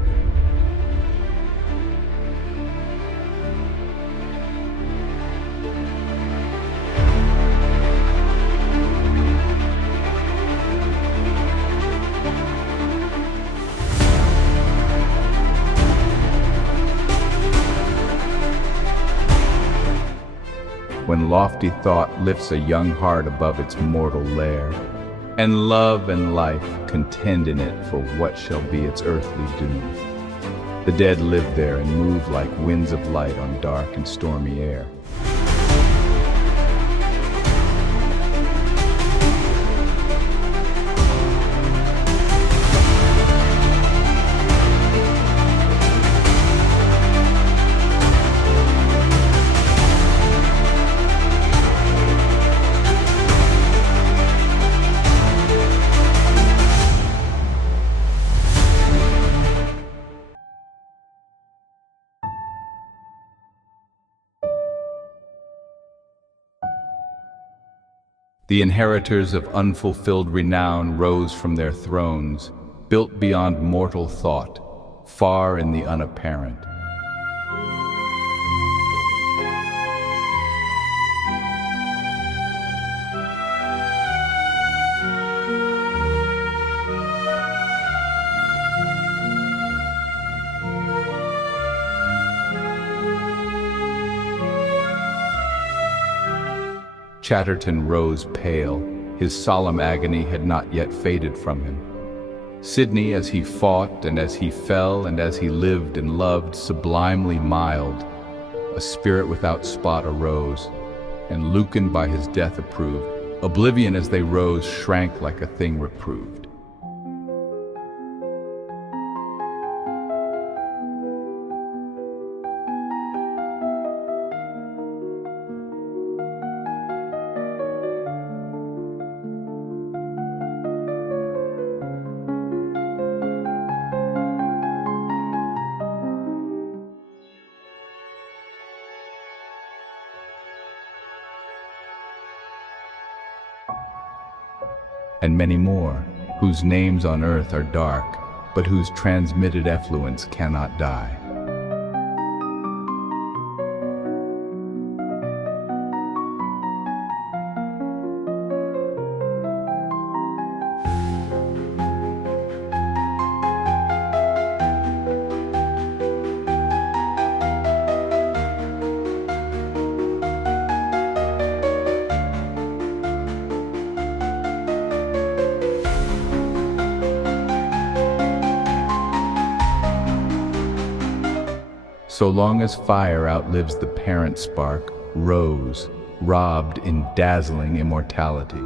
when lofty thought lifts a young heart above its mortal lair, and love and life contend in it for what shall be its earthly doom. The dead live there and move like winds of light on dark and stormy air. The inheritors of unfulfilled renown rose from their thrones, built beyond mortal thought, far in the unapparent. Chatterton rose pale. His solemn agony had not yet faded from him. Sidney, as he fought and as he fell and as he lived and loved, sublimely mild, a spirit without spot arose, and Lucan by his death approved. Oblivion as they rose shrank like a thing reproved. And many more, whose names on earth are dark, but whose transmitted effluence cannot die. So long as fire outlives the parent spark, rose, robbed in dazzling immortality.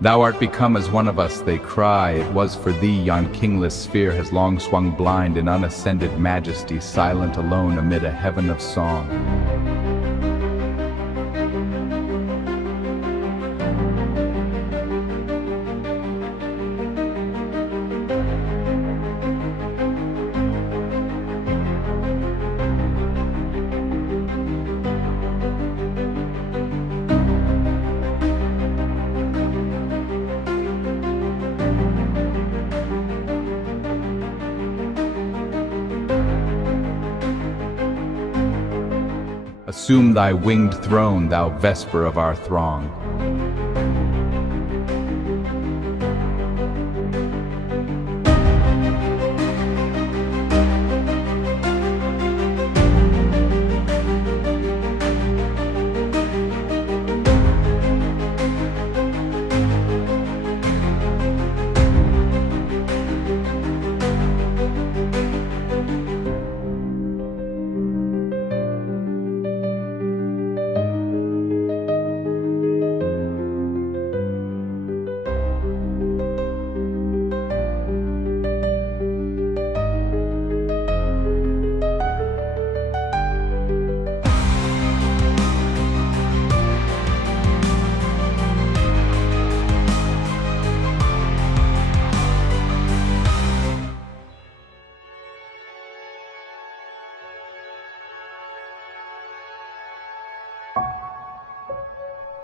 Thou art become as one of us, they cry. It was for thee yon kingless sphere has long swung blind in unascended majesty, silent alone amid a heaven of song. Assume thy winged throne, thou vesper of our throng.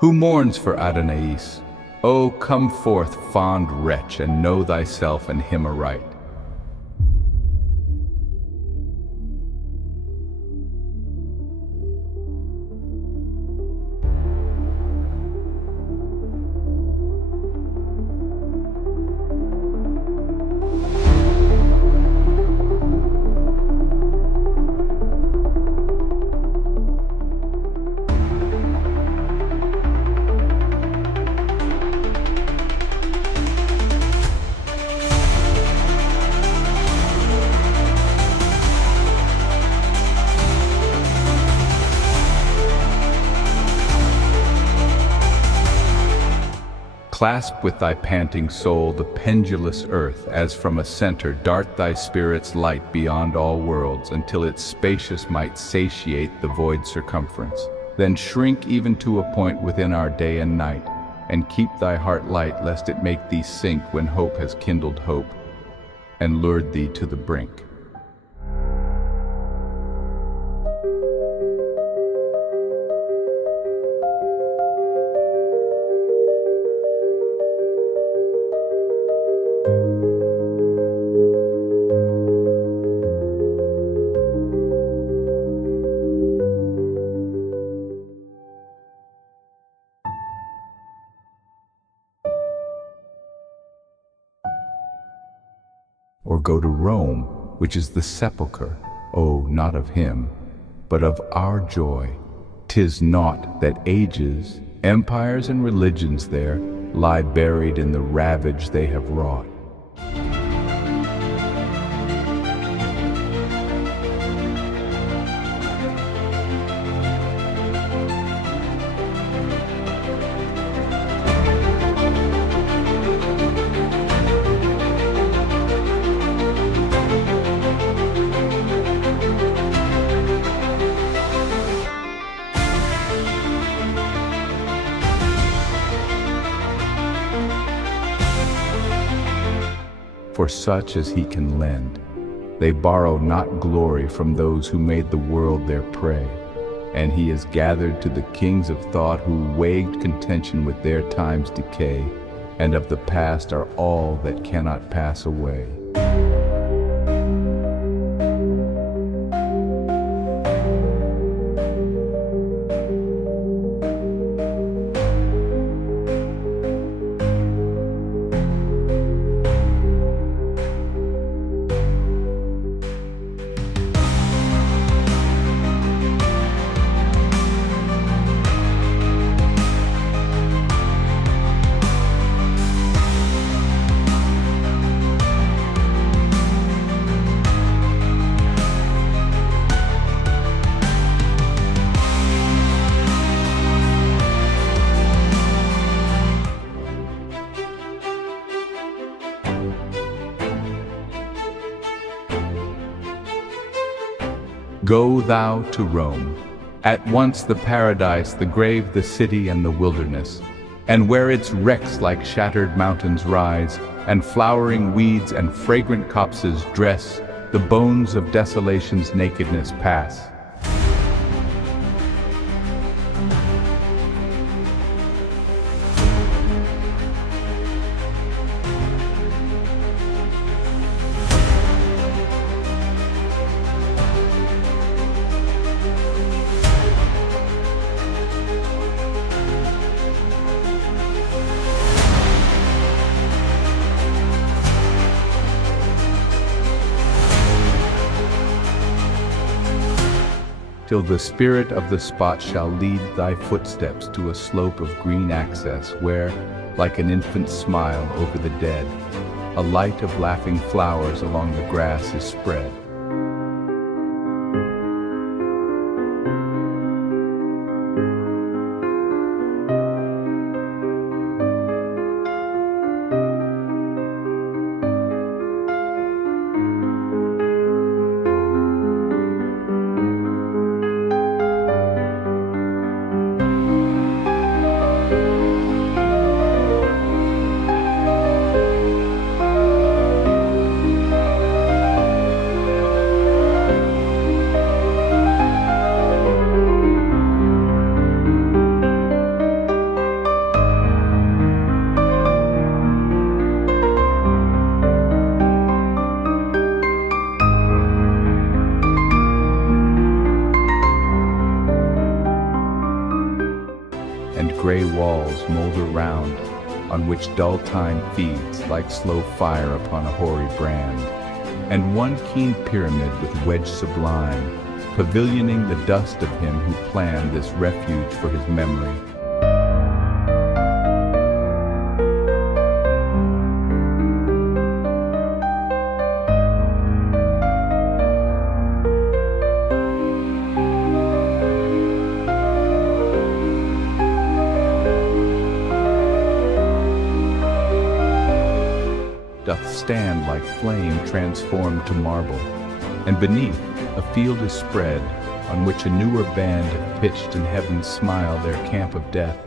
Who mourns for Adonais? O come forth, fond wretch, and know thyself and him aright. Clasp with thy panting soul the pendulous earth, as from a center dart thy spirit's light beyond all worlds, until its spacious might satiate the void circumference. Then shrink even to a point within our day and night, and keep thy heart light, lest it make thee sink when hope has kindled hope, and lured thee to the brink. Or go to Rome, which is the sepulchre, oh, not of him, but of our joy. 'Tis naught that ages, empires and religions there lie buried in the ravage they have wrought. For such as he can lend, they borrow not glory from those who made the world their prey. And he is gathered to the kings of thought who waged contention with their time's decay, and of the past are all that cannot pass away. Go thou to Rome, at once the paradise, the grave, the city, and the wilderness, and where its wrecks like shattered mountains rise, and flowering weeds and fragrant copses dress, the bones of desolation's nakedness pass. till the spirit of the spot shall lead thy footsteps to a slope of green access where, like an infant's smile over the dead, a light of laughing flowers along the grass is spread. And gray walls molder round, on which dull time feeds like slow fire upon a hoary brand, and one keen pyramid with wedge sublime, pavilioning the dust of him who planned this refuge for his memory. Doth stand like flame transformed to marble, and beneath a field is spread, on which a newer band have pitched in heaven's smile their camp of death,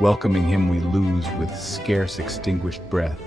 welcoming him we lose with scarce extinguished breath.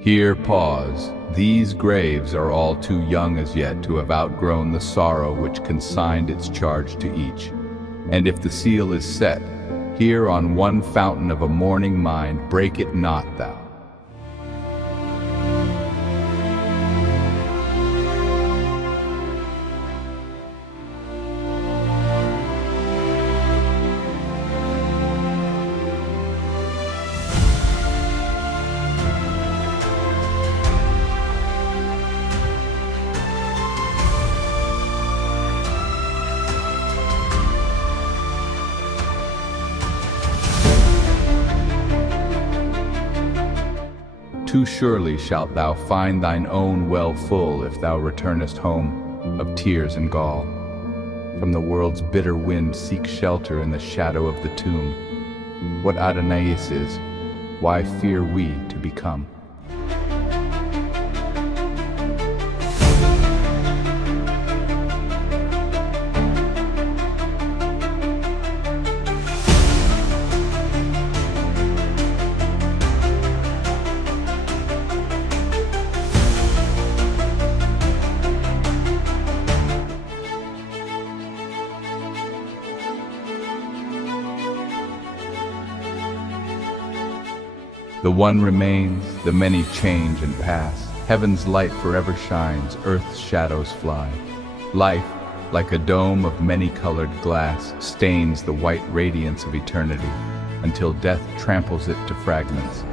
Here pause. These graves are all too young as yet to have outgrown the sorrow which consigned its charge to each. And if the seal is set, here on one fountain of a mourning mind, break it not thou. Too surely shalt thou find thine own well full if thou returnest home of tears and gall. From the world's bitter wind seek shelter in the shadow of the tomb. What Adonais is, why fear we to become? The one remains, the many change and pass. Heaven's light forever shines, earth's shadows fly. Life, like a dome of many-colored glass, stains the white radiance of eternity, until death tramples it to fragments.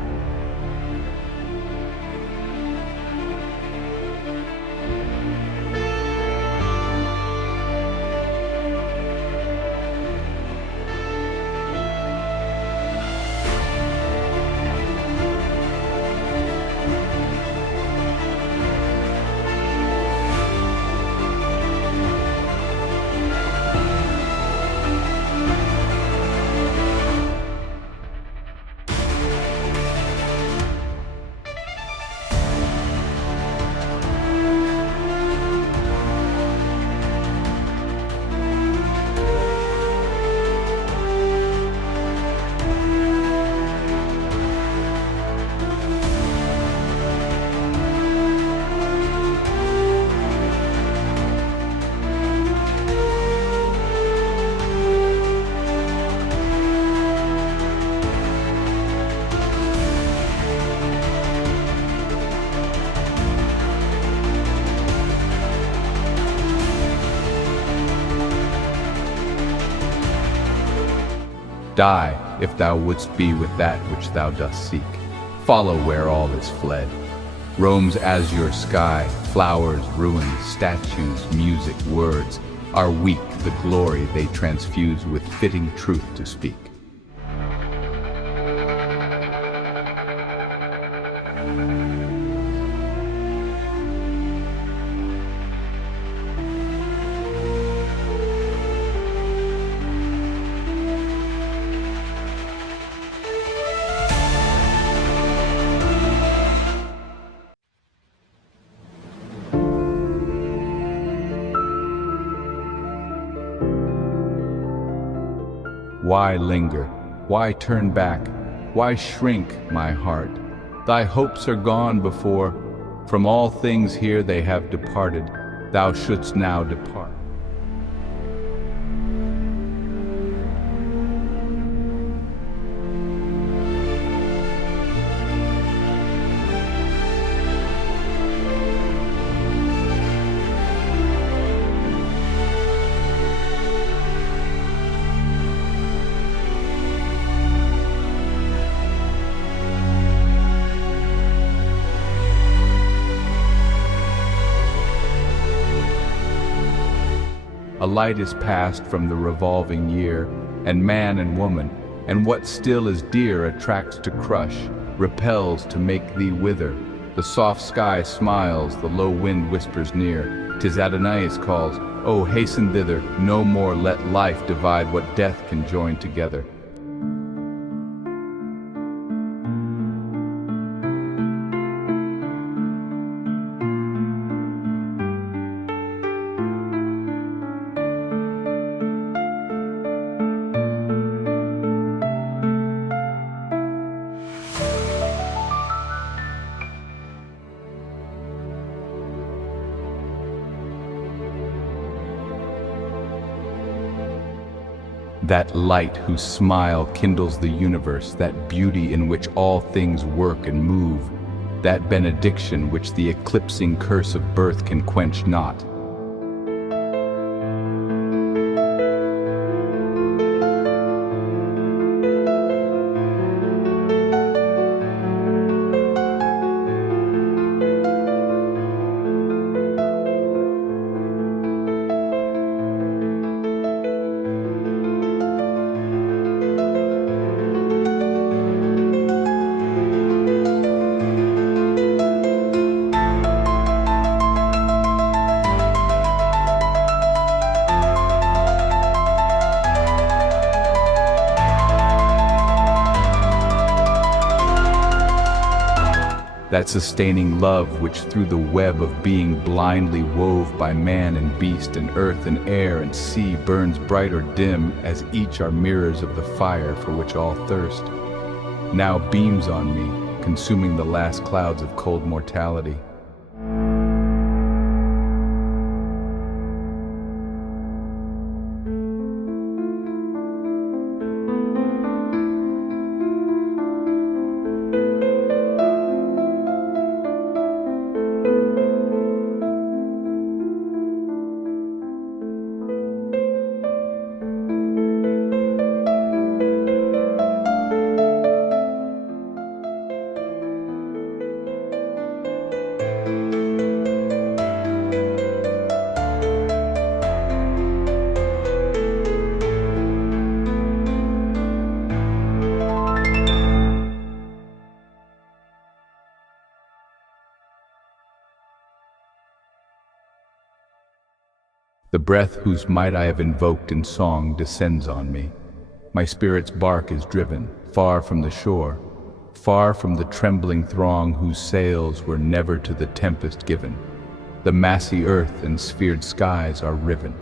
Die, if thou wouldst be with that which thou dost seek. Follow where all is fled. Rome's azure sky, flowers, ruins, statues, music, words, are weak the glory they transfuse with fitting truth to speak. Why linger? Why turn back? Why shrink, my heart? Thy hopes are gone before. From all things here they have departed. Thou shouldst now depart. A light is passed from the revolving year, and man and woman, and what still is dear attracts to crush, repels to make thee wither. The soft sky smiles, the low wind whispers near. 'Tis Adonais calls, oh hasten thither, no more let life divide what death can join together. That light whose smile kindles the universe, that beauty in which all things work and move, that benediction which the eclipsing curse of birth can quench not. That sustaining love which through the web of being blindly wove by man and beast and earth and air and sea burns bright or dim as each are mirrors of the fire for which all thirst, now beams on me, consuming the last clouds of cold mortality. The breath whose might I have invoked in song descends on me. My spirit's bark is driven, far from the shore, far from the trembling throng whose sails were never to the tempest given. The massy earth and sphered skies are riven.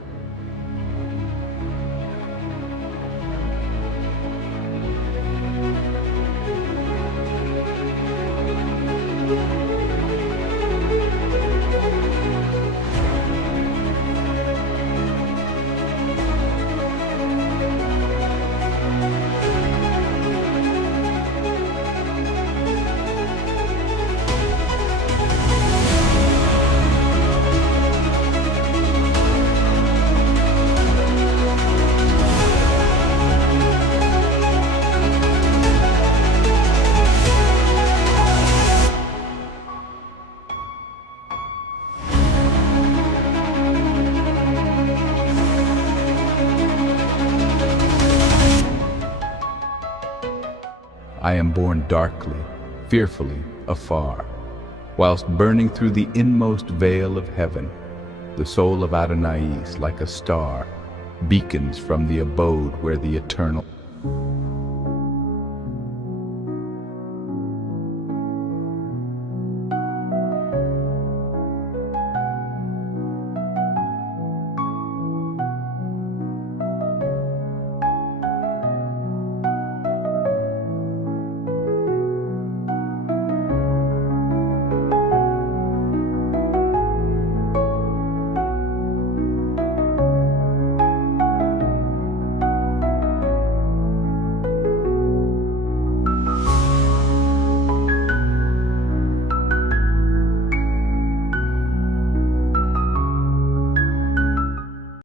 I am born darkly, fearfully, afar, whilst burning through the inmost veil of heaven. The soul of Adonais, like a star, beacons from the abode where the eternal